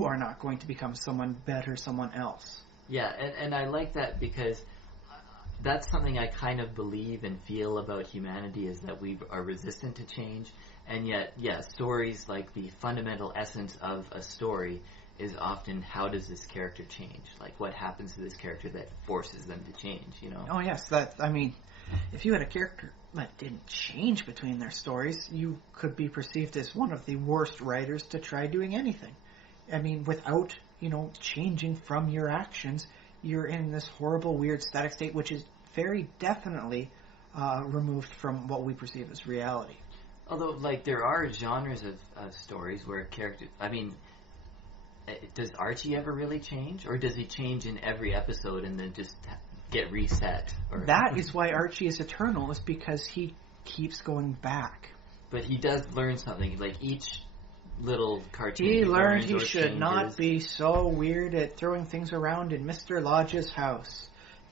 are not going to become someone better, someone else. Yeah, and I like that because that's something I kind of believe and feel about humanity, is that we are resistant to change, and yet, stories, like the fundamental essence of a story is often, how does this character change? Like, what happens to this character that forces them to change, you know? Oh, yes. If you had a character that didn't change between their stories, you could be perceived as one of the worst writers to try doing anything. I mean, without, changing from your actions, you're in this horrible, weird, static state, which is very definitely removed from what we perceive as reality. Although, there are genres of stories where characters... I mean... Does Archie ever really change? Or does he change in every episode and then just get reset? That is why Archie is eternal, is because he keeps going back. But he does learn something. Like, each little cartoon he learned he should not be so weird at throwing things around in Mr. Lodge's house.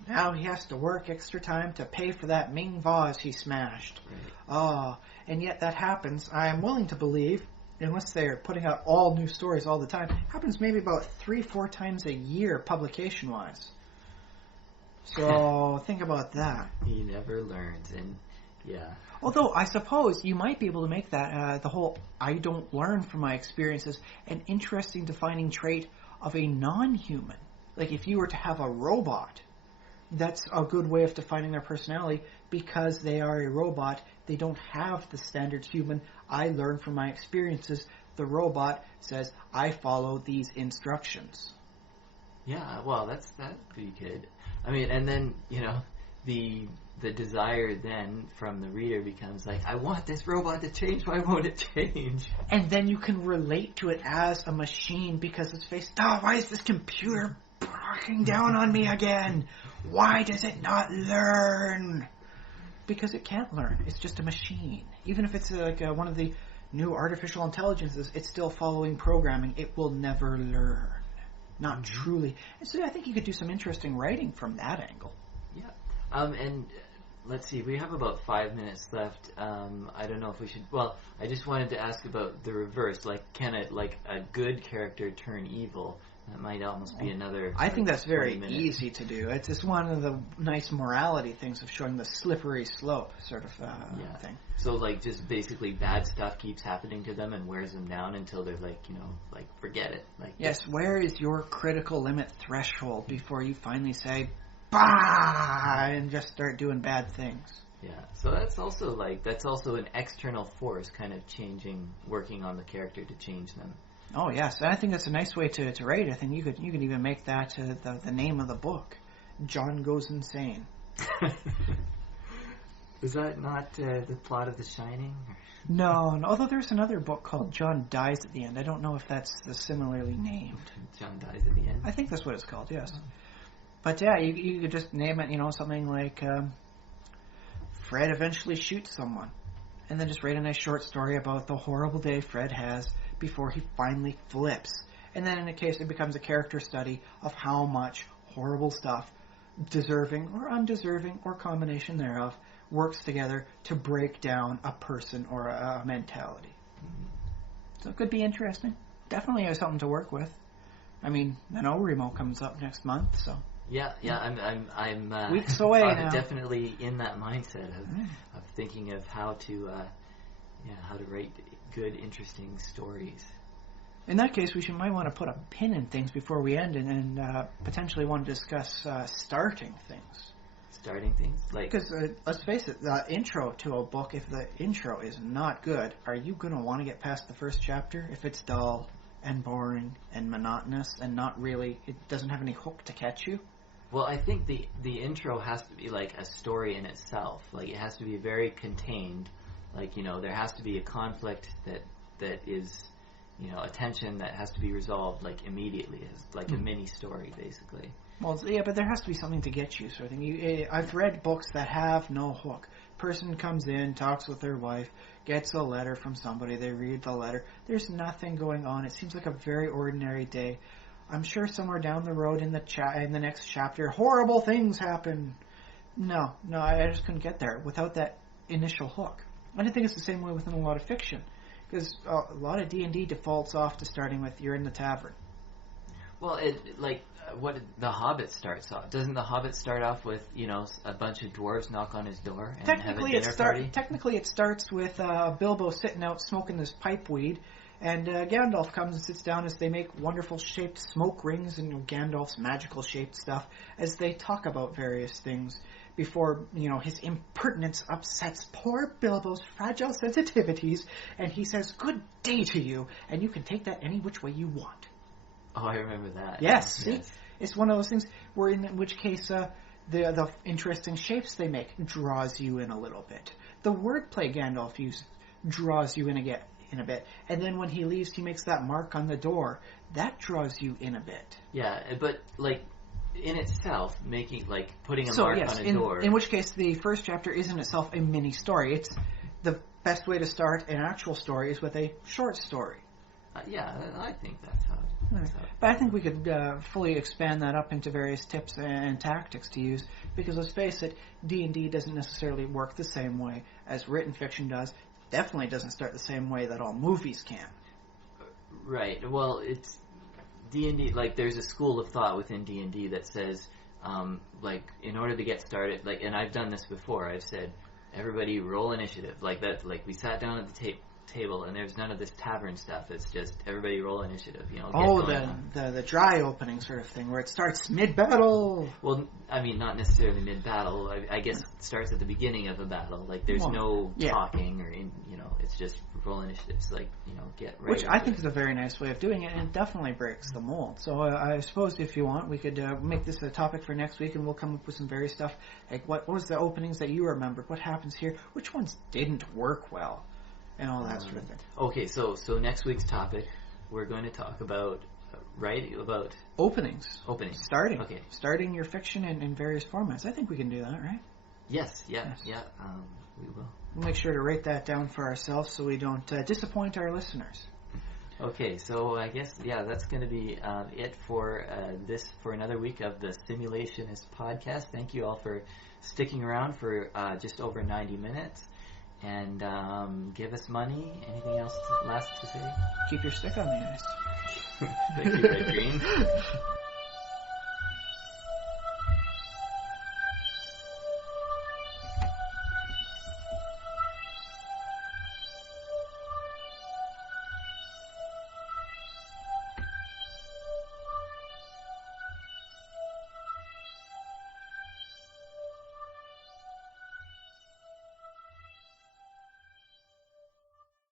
Now he has to work extra time to pay for that Ming vase he smashed. Right. And yet that happens, I am willing to believe, unless they're putting out all new stories all the time, happens maybe about 3-4 times a year publication-wise. So think about that. He never learns, and yeah. Although I suppose you might be able to make that the whole "I don't learn from my experiences" an interesting defining trait of a non-human. Like if you were to have a robot, that's a good way of defining their personality, because they are a robot. They don't have the standard human, I learn from my experiences. The robot says, I follow these instructions. Yeah, well, that'd be good. I mean, and then, the desire then from the reader becomes like, I want this robot to change, why won't it change? And then you can relate to it as a machine, because it's faced, why is this computer barking down on me again? Why does it not learn? Because it can't learn. It's just a machine. Even if it's one of the new artificial intelligences, it's still following programming. It will never learn. Not truly. And so I think you could do some interesting writing from that angle. Yeah. And let's see. We have about 5 minutes left. I don't know if we should... Well, I just wanted to ask about the reverse. Can a good character turn evil? That might almost be another... I think that's very easy to do. It's just one of the nice morality things of showing the slippery slope sort of thing. So, just basically bad stuff keeps happening to them and wears them down until they're forget it. Yes, where is your critical limit threshold before you finally say, bah, and just start doing bad things? Yeah, so that's also an external force kind of working on the character to change them. Oh yes, I think that's a nice way to rate it. I think you could even make that the name of the book. John Goes Insane. Is that not the plot of The Shining? No. Although there's another book called John Dies at the End. I don't know if that's similarly named. John Dies at the End? I think that's what it's called, yes. But yeah, you could just name it, something like Fred eventually shoots someone. And then just write a nice short story about the horrible day Fred has before he finally flips. And then in a case it becomes a character study of how much horrible stuff, deserving or undeserving or combination thereof, works together to break down a person or a mentality. So it could be interesting. Definitely has something to work with. I mean, I know Remo comes up next month, so... Yeah, I'm weeks away now. Definitely in that mindset of thinking of how to write good, interesting stories. In that case, might want to put a pin in things before we end, and potentially want to discuss starting things. Starting things? Because let's face it, the intro to a book, if the intro is not good, are you going to want to get past the first chapter if it's dull and boring and monotonous and not really, it doesn't have any hook to catch you? Well, I think the intro has to be like a story in itself. Like, it has to be very contained. Like, there has to be a conflict that is, a tension that has to be resolved, like, immediately. It's like a mini story, basically. Well, yeah, but there has to be something to get you, sort of thing. I've read books that have no hook. Person comes in, talks with their wife, gets a letter from somebody, they read the letter. There's nothing going on. It seems like a very ordinary day. I'm sure somewhere down the road in the next chapter, horrible things happen. No, I just couldn't get there without that initial hook. And I think it's the same way within a lot of fiction. Because a lot of D&D defaults off to starting with, you're in the tavern. Well, The Hobbit starts off. Doesn't The Hobbit start off with, a bunch of dwarves knock on his door and have a dinner party? Technically, it starts with Bilbo sitting out smoking this pipe weed, and Gandalf comes and sits down as they make wonderful shaped smoke rings and Gandalf's magical shaped stuff as they talk about various things before, his impertinence upsets poor Bilbo's fragile sensitivities, and he says, "Good day to you," and you can take that any which way you want. Oh, I remember that. Yes, see? It's one of those things where, in which case, the interesting shapes they make draws you in a little bit. The wordplay Gandalf uses draws you in a bit. And then when he leaves, he makes that mark on the door. That draws you in a bit. Yeah, but, in itself, putting a mark on a door. In which case, the first chapter is in itself a mini story. It's the best way to start an actual story is with a short story. Yeah, I think that's how. But I think we could fully expand that up into various tips and tactics to use, because let's face it, D&D doesn't necessarily work the same way as written fiction does. Definitely doesn't start the same way that all movies can. Right. Well, it's D&D. There's a school of thought within D&D that says, in order to get started, and I've done this before. I've said, everybody roll initiative, we sat down at the table, and there's none of this tavern stuff. It's just everybody roll initiative. The dry opening sort of thing where it starts mid-battle. Well, I mean, not necessarily mid-battle. I guess it starts at the beginning of a battle. There's no talking or it's just roll initiatives. Get ready. Which I think is a very nice way of doing it, and it definitely breaks the mold. So I suppose if you want, we could make this a topic for next week, and we'll come up with some various stuff. Like what was the openings that you remembered? What happens here? Which ones didn't work well? And all that sort of thing. Okay, so next week's topic, we're going to talk about openings. Starting. Okay. Starting your fiction in various formats. I think we can do that, right? Yes. We will. We'll make sure to write that down for ourselves so we don't disappoint our listeners. Okay, so I guess, that's going to be it for another week of the Simulationist podcast. Thank you all for sticking around for just over 90 minutes. And give us money. Anything else last to say? Keep your stick on the ice. Thank you, Red Green.